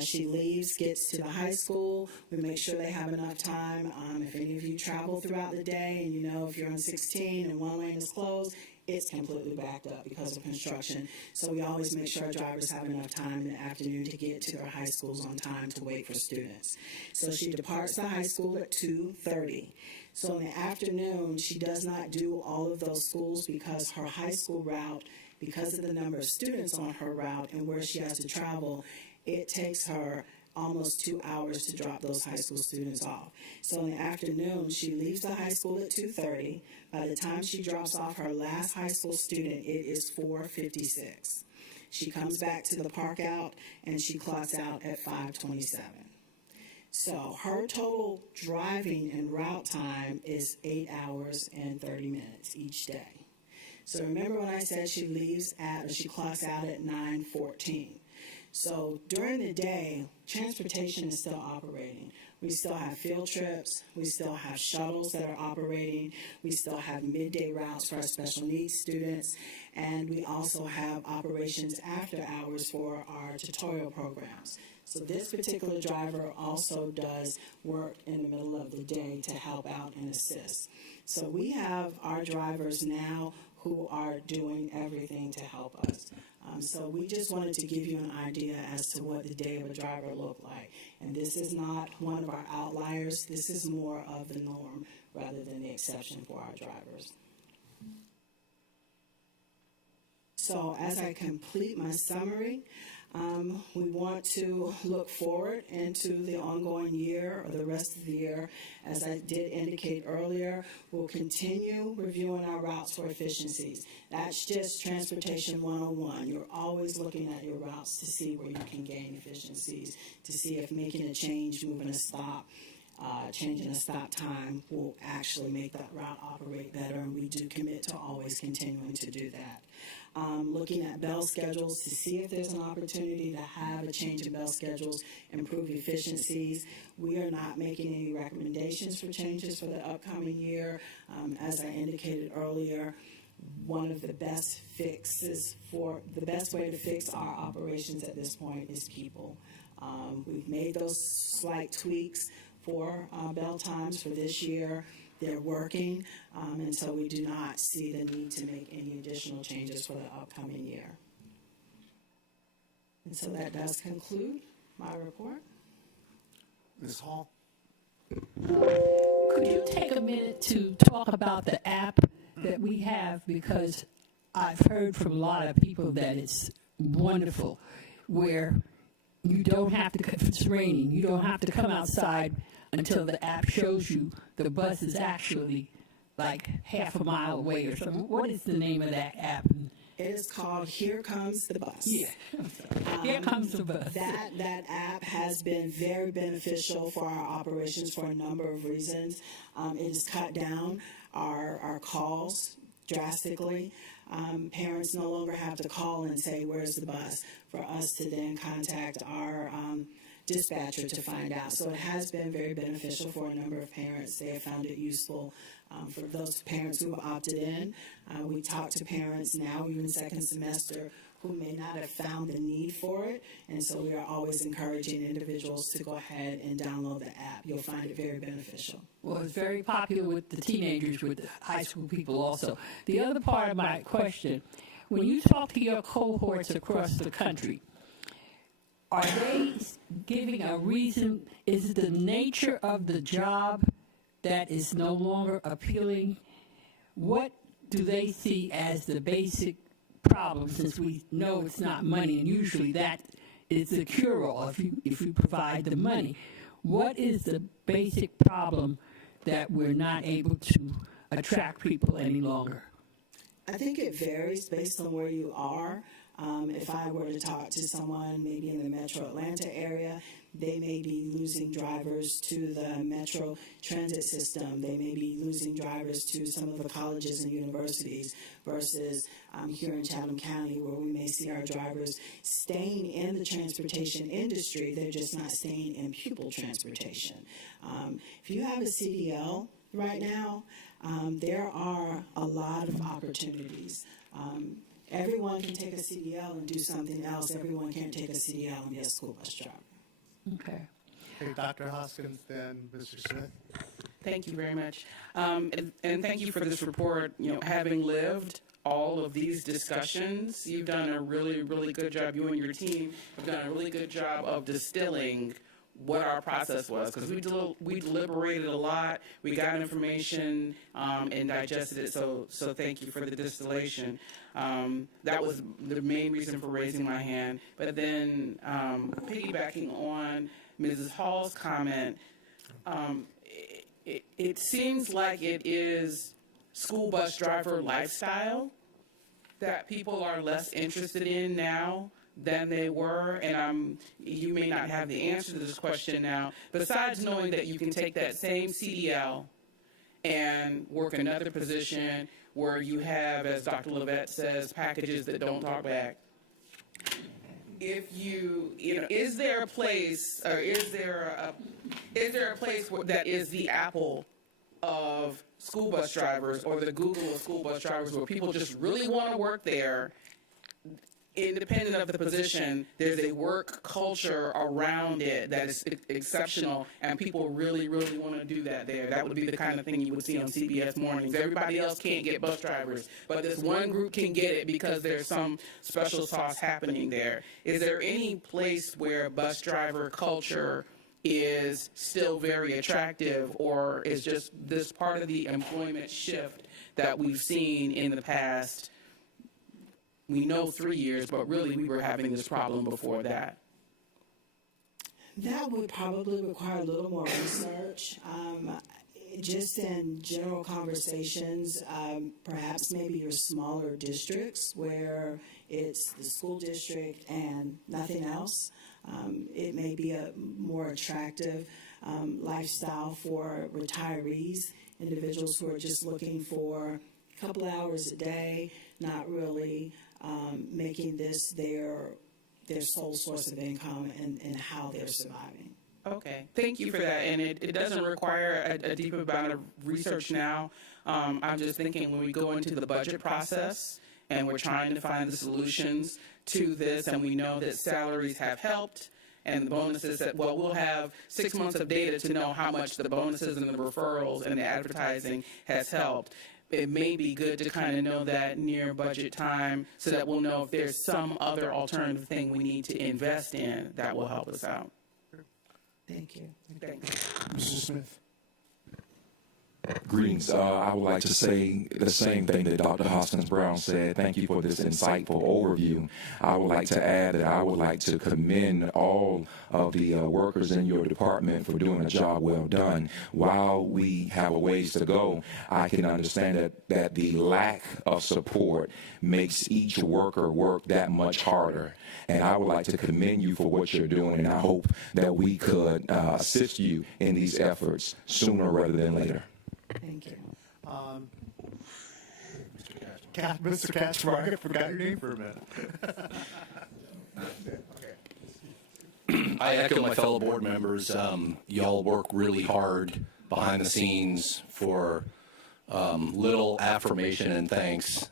She leaves, gets to the high school. We make sure they have enough time. If any of you travel throughout the day and you know if you're on 16 and one lane is closed, it's completely backed up because of construction. So we always make sure our drivers have enough time in the afternoon to get to their high schools on time to wait for students. So she departs the high school at 2:30. So in the afternoon, she does not do all of those schools because her high school route, because of the number of students on her route and where she has to travel, it takes her almost 2 hours to drop those high school students off. So in the afternoon, she leaves the high school at 2:30. By the time she drops off her last high school student, it is 4:56. She comes back to the park out, and she clocks out at 5:27. So her total driving and route time is 8 hours and 30 minutes each day. So remember when I said she clocks out at 9:14. So during the day, transportation is still operating. We still have field trips. We still have shuttles that are operating. We still have midday routes for our special needs students. And we also have operations after hours for our tutorial programs. So this particular driver also does work in the middle of the day to help out and assist. So we have our drivers now who are doing everything to help us. So we just wanted to give you an idea as to what the day of a driver looked like. And this is not one of our outliers. This is more of the norm rather than the exception for our drivers. So as I complete my summary, we want to look forward into the ongoing year or the rest of the year. As I did indicate earlier, we'll continue reviewing our routes for efficiencies. That's just Transportation 101. You're always looking at your routes to see where you can gain efficiencies, to see if making a change, moving a stop, changing a stop time will actually make that route operate better, and we do commit to always continuing to do that. Looking at bell schedules to see if there's an opportunity to have a change in bell schedules, improve efficiencies. We are not making any recommendations for changes for the upcoming year. As I indicated earlier, one of the best way to fix our operations at this point is people. We've made those slight tweaks for bell times for this year. They're working, and so we do not see the need to make any additional changes for the upcoming year. And so that does conclude my report. Ms. Hall? Could you take a minute to talk about the app that we have? Because I've heard from a lot of people that it's wonderful, where you don't have to, if it's raining, you don't have to come outside until the app shows you the bus is actually like half a mile away or something. What is the name of that app? It is called Here Comes the Bus. Yeah, Here Comes the Bus. That app has been very beneficial for our operations for a number of reasons. It has cut down our calls drastically. Parents no longer have to call and say, where's the bus, for us to then contact our dispatcher to find out. So it has been very beneficial for a number of parents. They have found it useful. For those parents who have opted in, we talk to parents now, even second semester, who may not have found the need for it. And so we are always encouraging individuals to go ahead and download the app. You'll find it very beneficial. Well, it's very popular with the teenagers, with the high school people also. The other part of my question, when you talk to your cohorts across the country, are they giving a reason? Is it the nature of the job that is no longer appealing? What do they see as the basic problem, since we know it's not money, and usually that is the cure-all if you provide the money? What is the basic problem that we're not able to attract people any longer? I think it varies based on where you are. If I were to talk to someone maybe in the metro Atlanta area, they may be losing drivers to the metro transit system. They may be losing drivers to some of the colleges and universities versus here in Chatham County, where we may see our drivers staying in the transportation industry. They're just not staying in pupil transportation. If you have a CDL right now, there are a lot of opportunities. Everyone can take a CDL and do something else. Everyone can't take a CDL and be a school bus driver. Okay. Okay, Dr. Hoskins, then Mr. Smith. Thank you very much. And thank you for this report. You know, having lived all of these discussions, you've done a really, really good job. You and your team have done a really good job of distilling what our process was, because we deliberated a lot, we got information and digested it, so thank you for the distillation. That was the main reason for raising my hand. But then piggybacking on Mrs. Hall's comment, it seems like it is school bus driver lifestyle that people are less interested in now than they were, and you may not have the answer to this question now, besides knowing that you can take that same CDL and work another position where you have, as Dr. Levette says, packages that don't talk back. If you know, is there a place, or is there a place that is the Apple of school bus drivers, or the Google of school bus drivers, where people just really want to work there? independent of the position, there's a work culture around it that is exceptional, and people really, really want to do that there. That would be the kind of thing you would see on CBS Mornings. Everybody else can't get bus drivers, but this one group can get it because there's some special sauce happening there. Is there any place where bus driver culture is still very attractive, or is just this part of the employment shift that we've seen in the past? We know 3 years, but really we were having this problem before that. That would probably require a little more research. Just in general conversations, perhaps maybe your smaller districts where it's the school district and nothing else. It may be a more attractive lifestyle for retirees, individuals who are just looking for a couple hours a day, not really making this their sole source of income and how they're surviving. Okay, thank you for that. And it doesn't require a deep amount of research now. I'm just thinking when we go into the budget process and we're trying to find the solutions to this, and we know that salaries have helped, and the bonuses that, well, we'll have 6 months of data to know how much the bonuses and the referrals and the advertising has helped. It may be good to kind of know that near budget time so that we'll know if there's some other alternative thing we need to invest in that will help us out. Thank you. Thanks. Mr. Smith. Greetings. I would like to say the same thing that Dr. Hoskins Brown said. Thank you for this insightful overview. I would like to add that I would like to commend all of the workers in your department for doing a job well done. While we have a ways to go, I can understand that the lack of support makes each worker work that much harder. And I would like to commend you for what you're doing, and I hope that we could assist you in these efforts sooner rather than later. Thank you. Mr. Kaczmarek, I forgot your name for a minute. I echo my fellow board members. Y'all work really hard behind the scenes for little affirmation and thanks.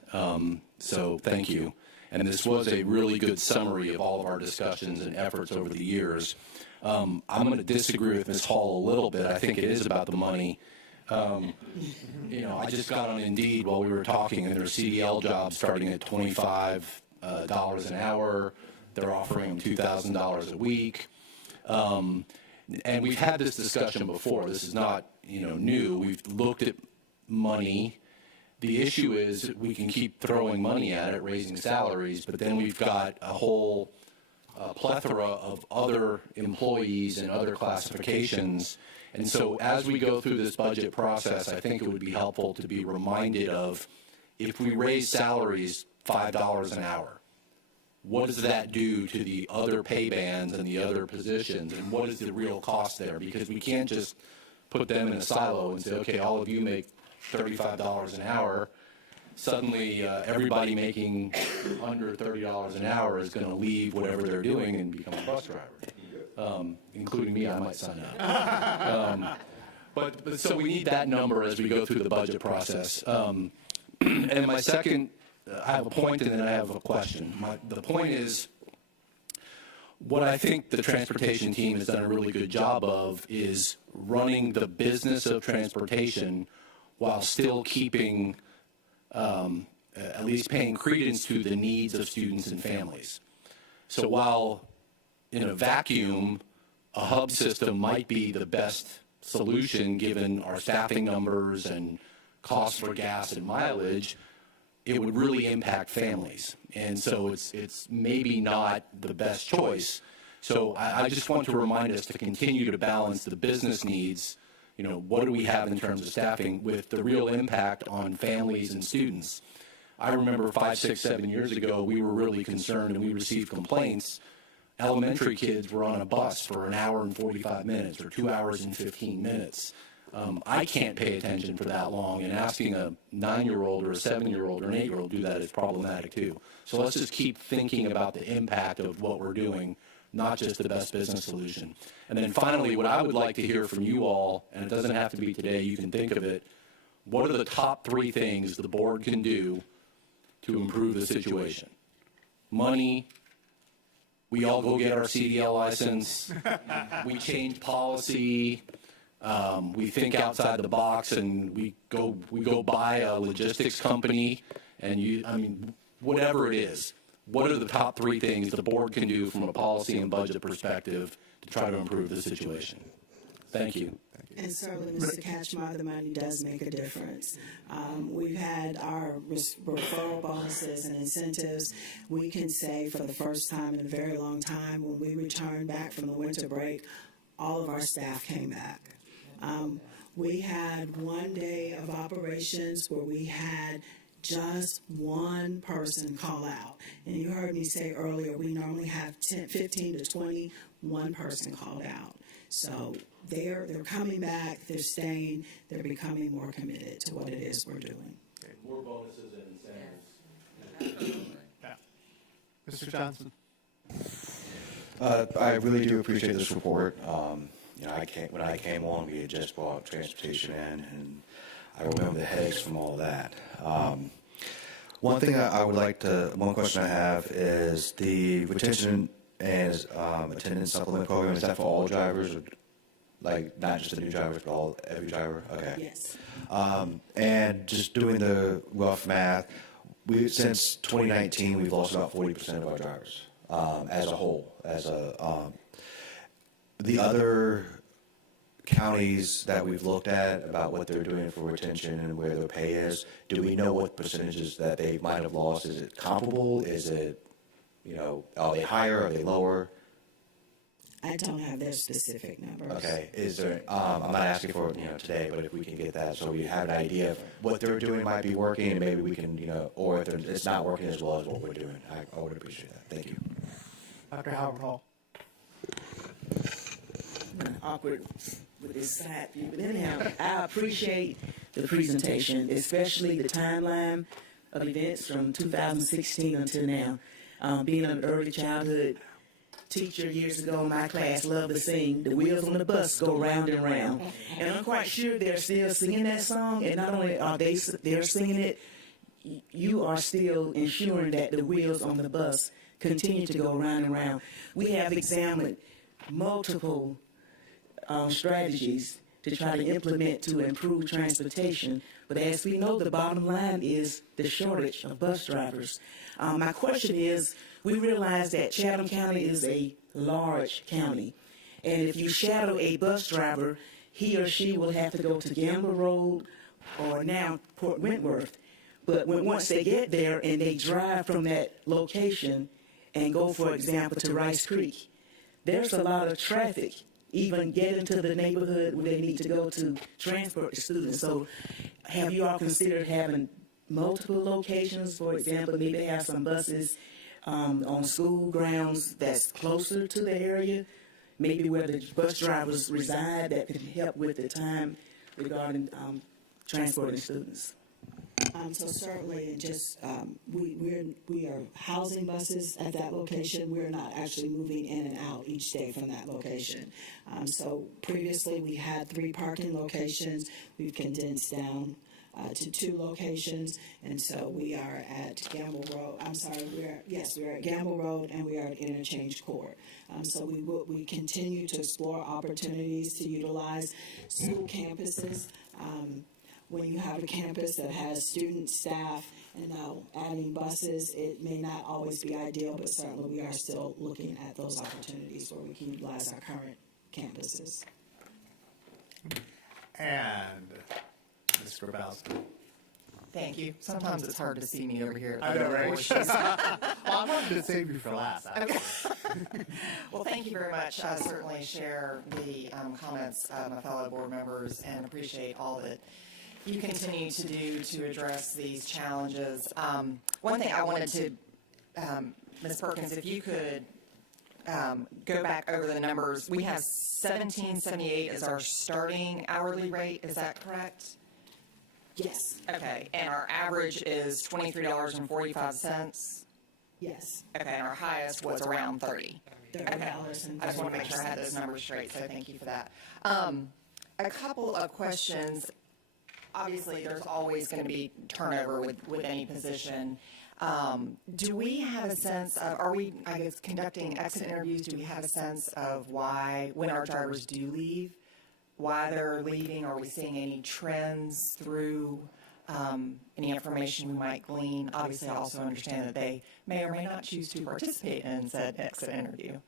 So thank you. And this was a really good summary of all of our discussions and efforts over the years. I'm going to disagree with Ms. Hall a little bit. I think it is about the money. I just got on Indeed while we were talking, and there are CDL jobs starting at $25 an hour. They're offering them $2,000 a week. And we've had this discussion before. This is not, new. We've looked at money. The issue is we can keep throwing money at it, raising salaries, but then we've got a whole plethora of other employees and other classifications. And so as we go through this budget process, I think it would be helpful to be reminded of, if we raise salaries $5 an hour, what does that do to the other pay bands and the other positions, and what is the real cost there? Because we can't just put them in a silo and say, okay, all of you make $35 an hour. Suddenly, everybody making under $30 an hour is going to leave whatever they're doing and become a bus driver. Including me, I might sign up. But so we need that number as we go through the budget process. And my second, I have a point and then I have a question. The point is, what I think the transportation team has done a really good job of is running the business of transportation while still keeping, at least paying credence to the needs of students and families. So while in a vacuum, a hub system might be the best solution given our staffing numbers and costs for gas and mileage, it would really impact families. And so it's maybe not the best choice. So I just want to remind us to continue to balance the business needs, what do we have in terms of staffing, with the real impact on families and students. I remember 5, 6, 7 years ago, we were really concerned and we received complaints. Elementary kids were on a bus for an hour and 45 minutes or 2 hours and 15 minutes. I can't pay attention for that long, and asking a 9-year-old or a 7-year-old or an 8-year-old to do that is problematic too. So let's just keep thinking about the impact of what we're doing, not just the best business solution. And then finally, what I would like to hear from you all, and it doesn't have to be today, you can think of it, what are the top 3 things the board can do to improve the situation? money. We all go get our CDL license. We change policy. We think outside the box, and we go buy a logistics company. And whatever it is, what are the top 3 things the board can do from a policy and budget perspective to try to improve the situation? Thank you. And certainly, Mr. Catchmar, the money does make a difference. We've had our referral bonuses and incentives. We can say for the first time in a very long time, when we returned back from the winter break, all of our staff came back. We had one day of operations where we had just one person call out. And you heard me say earlier, we normally have 15 to 20, one person called out. So they're coming back, they're staying, they're becoming more committed to what it is we're doing. More bonuses and incentives. Yeah. Mr. Johnson? I really do appreciate this report. When I came on, we had just brought transportation in, and I remember the headaches from all that. One question I have is the retention and attendance supplement program. Is that for all drivers, or like not just the new drivers, but every driver? Okay. Yes. And just doing the rough math, since 2019, we've lost about 40% of our drivers as a whole. The other counties that we've looked at about what they're doing for retention and where their pay is, do we know what percentages that they might have lost? Is it comparable? Is it, are they higher? Are they lower? I don't have their specific numbers. Okay. Is there? I'm not asking for today, but if we can get that, so we have an idea of what they're doing might be working, and maybe we can or if it's not working as well as what we're doing. I would appreciate that. Thank you. Dr. Howard Hall? Awkward with this side view, but anyhow, I appreciate the presentation, especially the timeline of events from 2016 until now. Being an early childhood teacher years ago in my class, loved to sing "The Wheels on the Bus Go Round and Round," and I'm quite sure they're still singing that song. And not only are they're singing it, you are still ensuring that the wheels on the bus continue to go round and round. We have examined multiple strategies to try to implement to improve transportation, but as we know, the bottom line is the shortage of bus drivers. My question is, we realize that Chatham County is a large county, and if you shadow a bus driver, he or she will have to go to Gamble Road or now Port Wentworth. But once they get there and they drive from that location and go, for example, to Rice Creek, there's a lot of traffic even getting to the neighborhood where they need to go to transport the students. So have you all considered having multiple locations, for example, maybe have some buses on school grounds that's closer to the area, maybe where the bus drivers reside, that could help with the time regarding transporting students? So certainly, just we are housing buses at that location. We're not actually moving in and out each day from that location. So previously, we had 3 parking locations. We've condensed down to 2 locations, and so we are at Gamble Road. We're at Gamble Road, and we are at Interchange Court. So we continue to explore opportunities to utilize school campuses. When you have a campus that has students, staff, and now adding buses, it may not always be ideal, but certainly we are still looking at those opportunities where we can utilize our current campuses. And Ms. Grabowski. Thank you. Sometimes it's hard to see me over here. I know, right? Well, I wanted to save you for last. Okay. Well, thank you very much. I certainly share the comments of my fellow board members and appreciate all that you continue to do to address these challenges. One thing I wanted to, Ms. Perkins, if you could go back over the numbers. We have $17.78 as our starting hourly rate. Is that correct? Yes. Okay. And our average is $23.45. Yes. Okay. And our highest was around $30. $30. Okay. I just want to make sure I had those numbers straight, so thank you for that. A couple of questions. Obviously, there's always going to be turnover with any position. Do we have a sense of, are we, I guess, conducting exit interviews? Do we have a sense of why, when our drivers do leave, why they're leaving? Are we seeing any trends through any information we might glean? Obviously, I also understand that they may or may not choose to participate in said exit interview.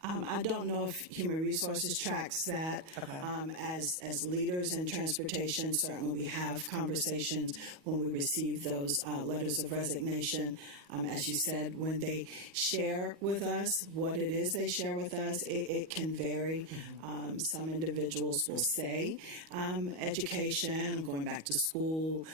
I don't know if Human Resources tracks that. As leaders in transportation, certainly we have conversations when we receive those letters of resignation. As you said, when they share with us what it is they share with us, it can vary. Some individuals will say education, going back to school.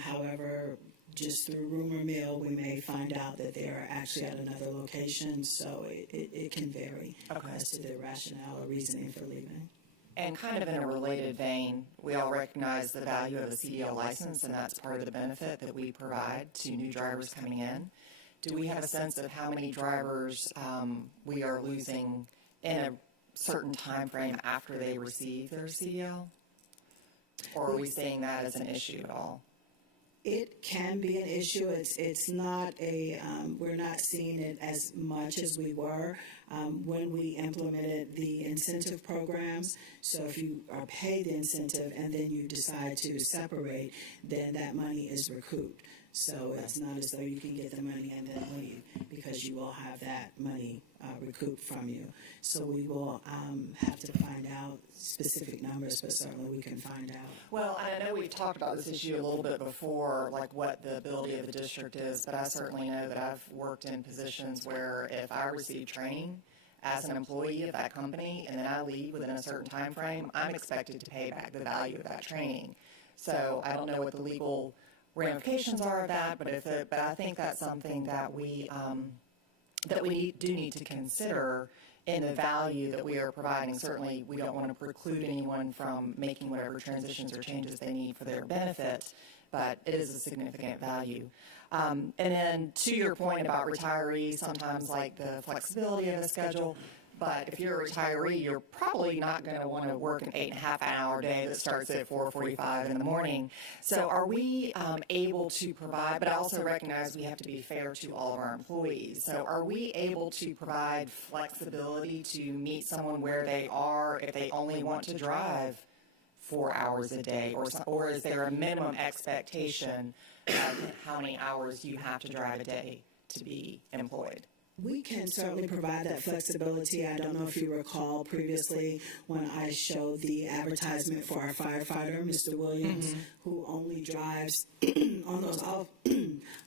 However, just through rumor mill, we may find out that they're actually at another location, so it can vary as to their rationale or reasoning for leaving. And kind of in a related vein, we all recognize the value of a CDL license, and that's part of the benefit that we provide to new drivers coming in. Do we have a sense of how many drivers we are losing in a certain time frame after they receive their CDL? Or are we seeing that as an issue at all? It can be an issue. It's not a, we're not seeing it as much as we were when we implemented the incentive programs. So if you are paid the incentive and then you decide to separate, then that money is recouped. So it's not as though you can get the money and then leave, because you will have that money recouped from you. So we will have to find out specific numbers, but certainly we can find out. Well, I know we've talked about this issue a little bit before, like what the ability of the district is, but I certainly know that I've worked in positions where if I receive training as an employee of that company and then I leave within a certain time frame, I'm expected to pay back the value of that training. So I don't know what the legal ramifications are of that, but I think that's something that we do need to consider in the value that we are providing. Certainly, we don't want to preclude anyone from making whatever transitions or changes they need for their benefit, but it is a significant value. And then to your point about retirees, sometimes like the flexibility of the schedule. But if you're a retiree, you're probably not going to want to work an 8.5-hour day that starts at 4:45 in the morning. So are we able to provide, but I also recognize we have to be fair to all of our employees. So are we able to provide flexibility to meet someone where they are if they only want to drive 4 hours a day? Or is there a minimum expectation of how many hours you have to drive a day to be employed? We can certainly provide that flexibility. I don't know if you recall previously when I showed the advertisement for our firefighter, Mr. Williams, who only drives on those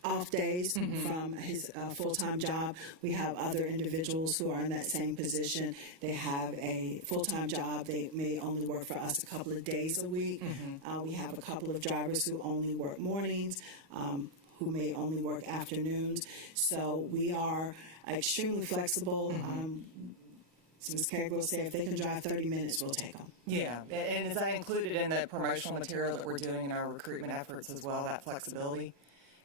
off days from his full-time job. We have other individuals who are in that same position. They have a full-time job. They may only work for us a couple of days a week. We have a couple of drivers who only work mornings, who may only work afternoons. So we are extremely flexible. So Ms. Carey will say if they can drive 30 minutes, we'll take them. Yeah, and is that included in the promotional material that we're doing in our recruitment efforts as well, that flexibility?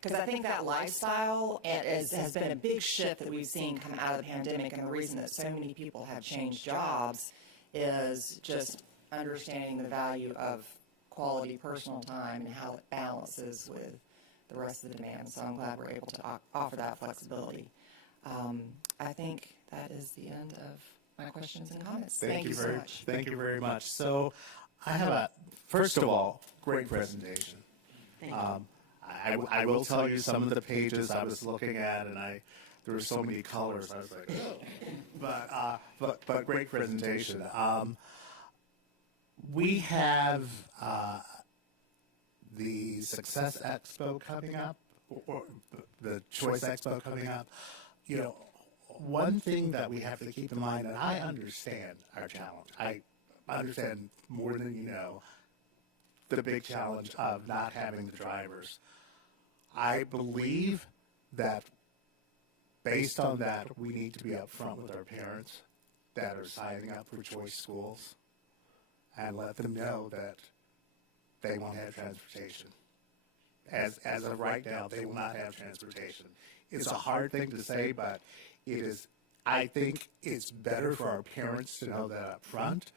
Because I think that lifestyle has been a big shift that we've seen come out of the pandemic, and the reason that so many people have changed jobs is just understanding the value of quality personal time and how it balances with the rest of the demand. So I'm glad we're able to offer that flexibility. I think that is the end of my questions and comments. Thank you so much. Thank you very much. So I have first of all, great presentation. Thank you. I will tell you some of the pages I was looking at, and there were so many colors. I was like, oh. But great presentation. We have the Success Expo coming up, or the Choice Expo coming up. You know, one thing that we have to keep in mind, and I understand our challenge. I understand more than you know the big challenge of not having the drivers. I believe that based on that, we need to be upfront with our parents that are signing up for choice schools and let them know that they won't have transportation. As of right now, they will not have transportation. It's a hard thing to say, but it is. I think it's better for our parents to know that up front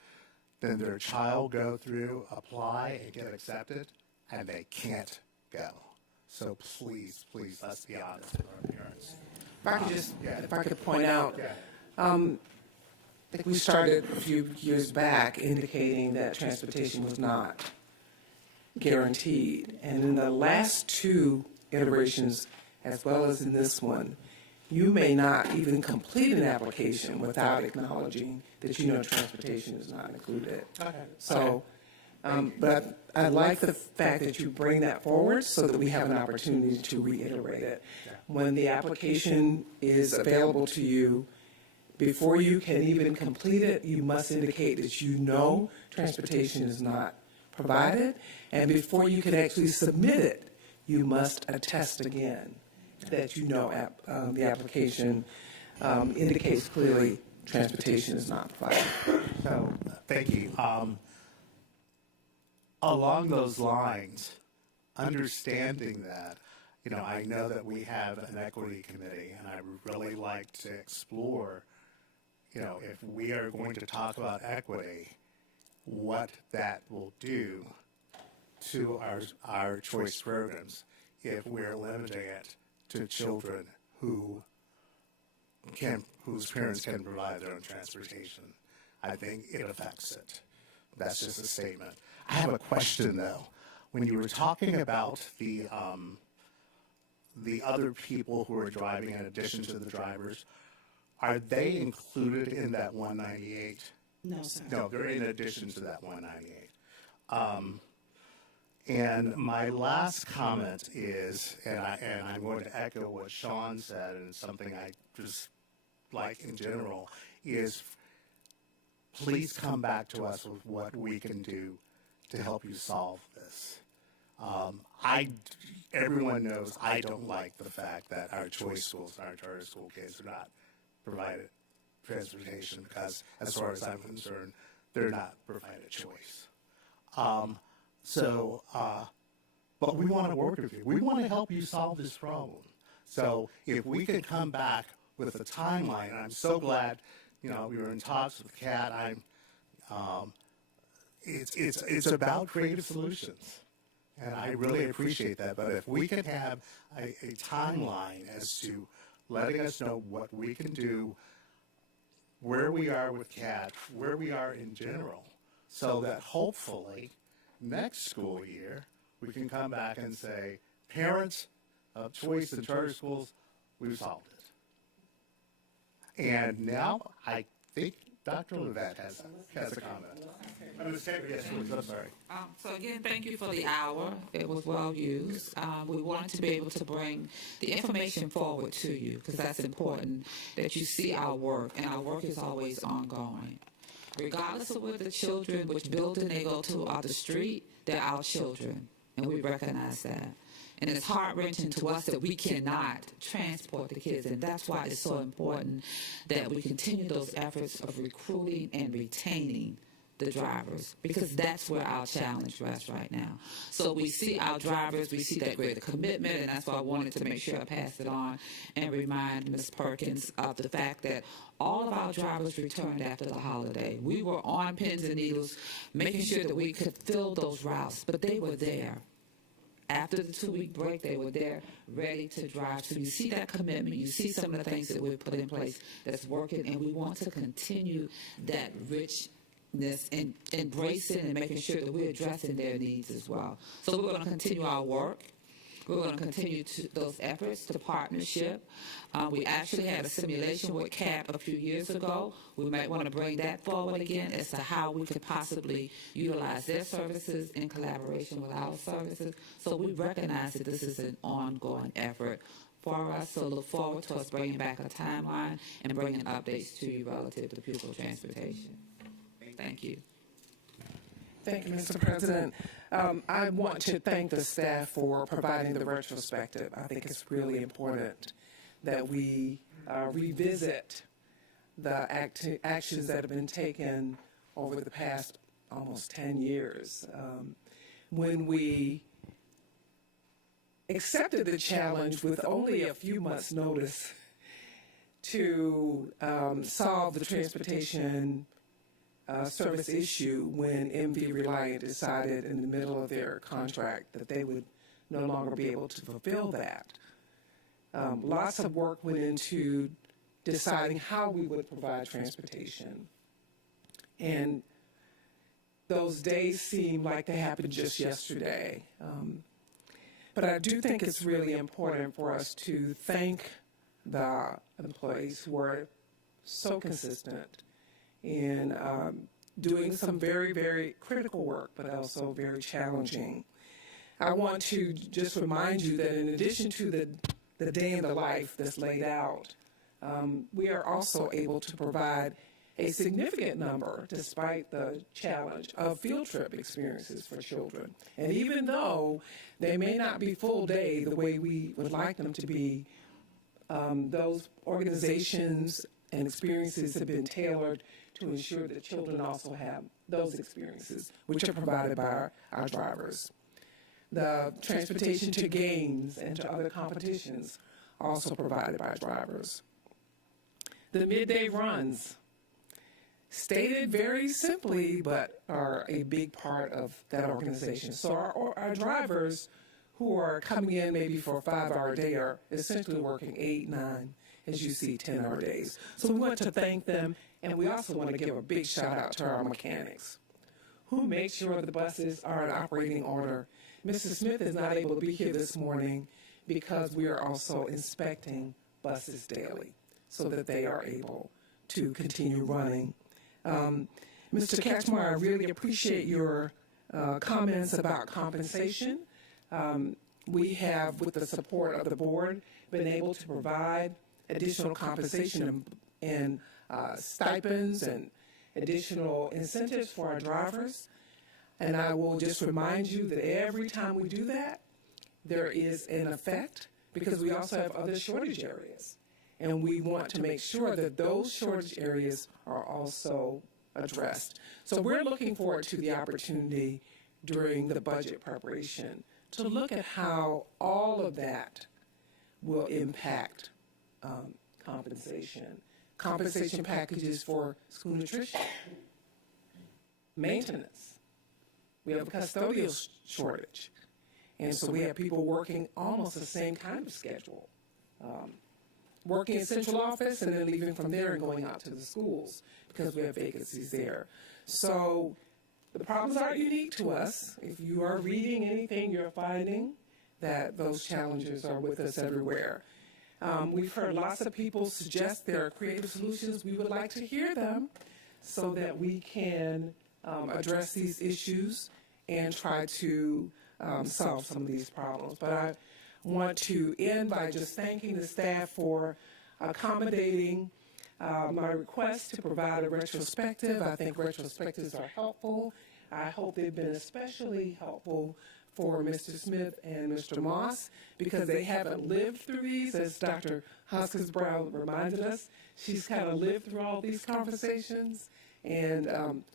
than their child go through, apply, and get accepted, and they can't go. So please, let's be honest with our parents. If I could point out, I think we started a few years back indicating that transportation was not guaranteed. And in the last two iterations, as well as in this one, you may not even complete an application without acknowledging that transportation is not included. Okay. So, but I like the fact that you bring that forward so that we have an opportunity to reiterate it. When the application is available to you, before you can even complete it, you must indicate that transportation is not provided, and before you can actually submit it, you must attest again that the application indicates clearly transportation is not provided. So, thank you. Along those lines, understanding that, I know that we have an equity committee, and I would really like to explore, if we are going to talk about equity, what that will do to our choice programs if we're limiting it to children whose parents can provide their own transportation. I think it affects it. That's just a statement. I have a question though. When you were talking about the other people who are driving in addition to the drivers, are they included in that 198? No, sir. No, they're in addition to that 198. And my last comment is, and I'm going to echo what Sean said, and it's something I just like in general, is please come back to us with what we can do to help you solve this. Everyone knows I don't like the fact that our choice schools and our charter school kids are not provided transportation because, as far as I'm concerned, they're not provided choice. But we want to work with you. We want to help you solve this problem. So if we could come back with a timeline, and I'm so glad, we were in talks with Kat. It's about creative solutions, and I really appreciate that. But if we could have a timeline as to letting us know what we can do, where we are with Kat, where we are in general, so that hopefully next school year we can come back and say, parents of choice in charter schools, we've solved it. And now I think Dr. Levette has a comment. Yes, please. I'm sorry. So again, thank you for the hour. It was well used. We wanted to be able to bring the information forward to you because that's important that you see our work, and our work is always ongoing. Regardless of where the children, which building they go to off the street, they're our children, and we recognize that. And it's heart-wrenching to us that we cannot transport the kids, and that's why it's so important that we continue those efforts of recruiting and retaining the drivers, because that's where our challenge rests right now. So we see our drivers, we see that greater commitment, and that's why I wanted to make sure I pass it on and remind Ms. Perkins of the fact that all of our drivers returned after the holiday. We were on pins and needles, making sure that we could fill those routes, but they were there. After the 2-week break, they were there, ready to drive. So you see that commitment. You see some of the things that we've put in place that's working, and we want to continue that richness and embracing and making sure that we're addressing their needs as well. So we're going to continue our work. We're going to continue those efforts to partnership. We actually had a simulation with CAP a few years ago. We might want to bring that forward again as to how we could possibly utilize their services in collaboration with our services. So we recognize that this is an ongoing effort for us. So look forward to us bringing back a timeline and bringing updates to you relative to pupil transportation. Thank you. Thank you, Mr. President. I want to thank the staff for providing the retrospective. I think it's really important that we revisit the actions that have been taken over the past almost 10 years. When we accepted the challenge with only a few months' notice to solve the transportation service issue, when MV Reliant decided in the middle of their contract that they would no longer be able to fulfill that. Lots of work went into deciding how we would provide transportation. And those days seem like they happened just yesterday. But I do think it's really important for us to thank the employees who are so consistent in doing some very, very critical work, but also very challenging. I want to just remind you that in addition to the day in the life that's laid out, we are also able to provide a significant number, despite the challenge, of field trip experiences for children. And even though they may not be full day the way we would like them to be, those organizations and experiences have been tailored to ensure that children also have those experiences, which are provided by our drivers. The transportation to games and to other competitions also provided by our The midday runs, stated very simply, but are a big part of that organization. So our drivers who are coming in maybe for a 5-hour day are essentially working 8, 9, as you see, 10-hour days. So we want to thank them, and we also want to give a big shout out to our mechanics who make sure the buses are in operating order. Mr. Smith is not able to be here this morning because we are also inspecting buses daily so that they are able to continue running. Mr. Katchmar, I really appreciate your comments about compensation. We have, with the support of the board, been able to provide additional compensation and stipends and additional incentives for our drivers. And I will just remind you that every time we do that, there is an effect because we also have other shortage areas. And we want to make sure that those shortage areas are also addressed. So we're looking forward to the opportunity during the budget preparation to look at how all of that will impact compensation packages for school nutrition, maintenance. We have a custodial shortage. And so we have people working almost the same kind of schedule, working in central office and then leaving from there and going out to the schools because we have vacancies there. So the problems aren't unique to us. If you are reading anything, you're finding that those challenges are with us everywhere. We've heard lots of people suggest there are creative solutions. We would like to hear them so that we can address these issues and try to solve some of these problems. But I want to end by just thanking the staff for accommodating my request to provide a retrospective. I think retrospectives are helpful. I hope they've been especially helpful for Mr. Smith and Mr. Moss because they haven't lived through these, as Dr. Hoskins Brown reminded us. She's kind of lived through all these conversations. And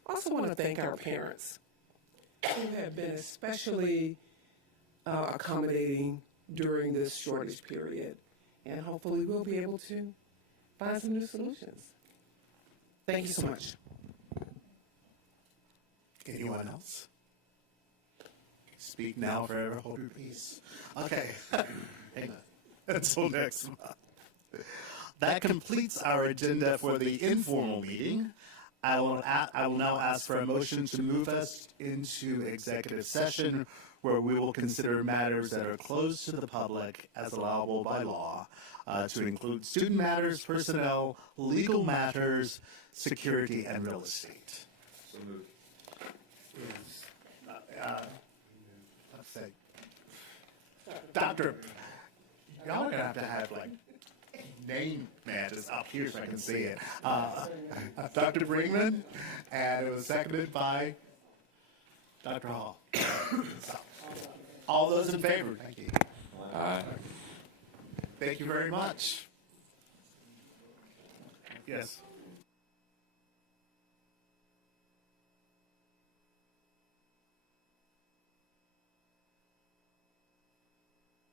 also want to thank our parents who have been especially accommodating during this shortage period. And hopefully we'll be able to find some new solutions. Thank you so much. Anyone else? Speak now, forever hold your peace. Okay, hang on. Until next month. That completes our agenda for the informal meeting. I will now ask for a motion to move us into executive session where we will consider matters that are closed to the public as allowable by law, to include student matters, personnel, legal matters, security, and real estate. So moved. Let's say, Dr. Y'all are going to have like name matches up here so I can see it. Dr. Brinkman, and it was seconded by Dr. Hall. So, all those in favor, thank you. Thank you very much. Yes.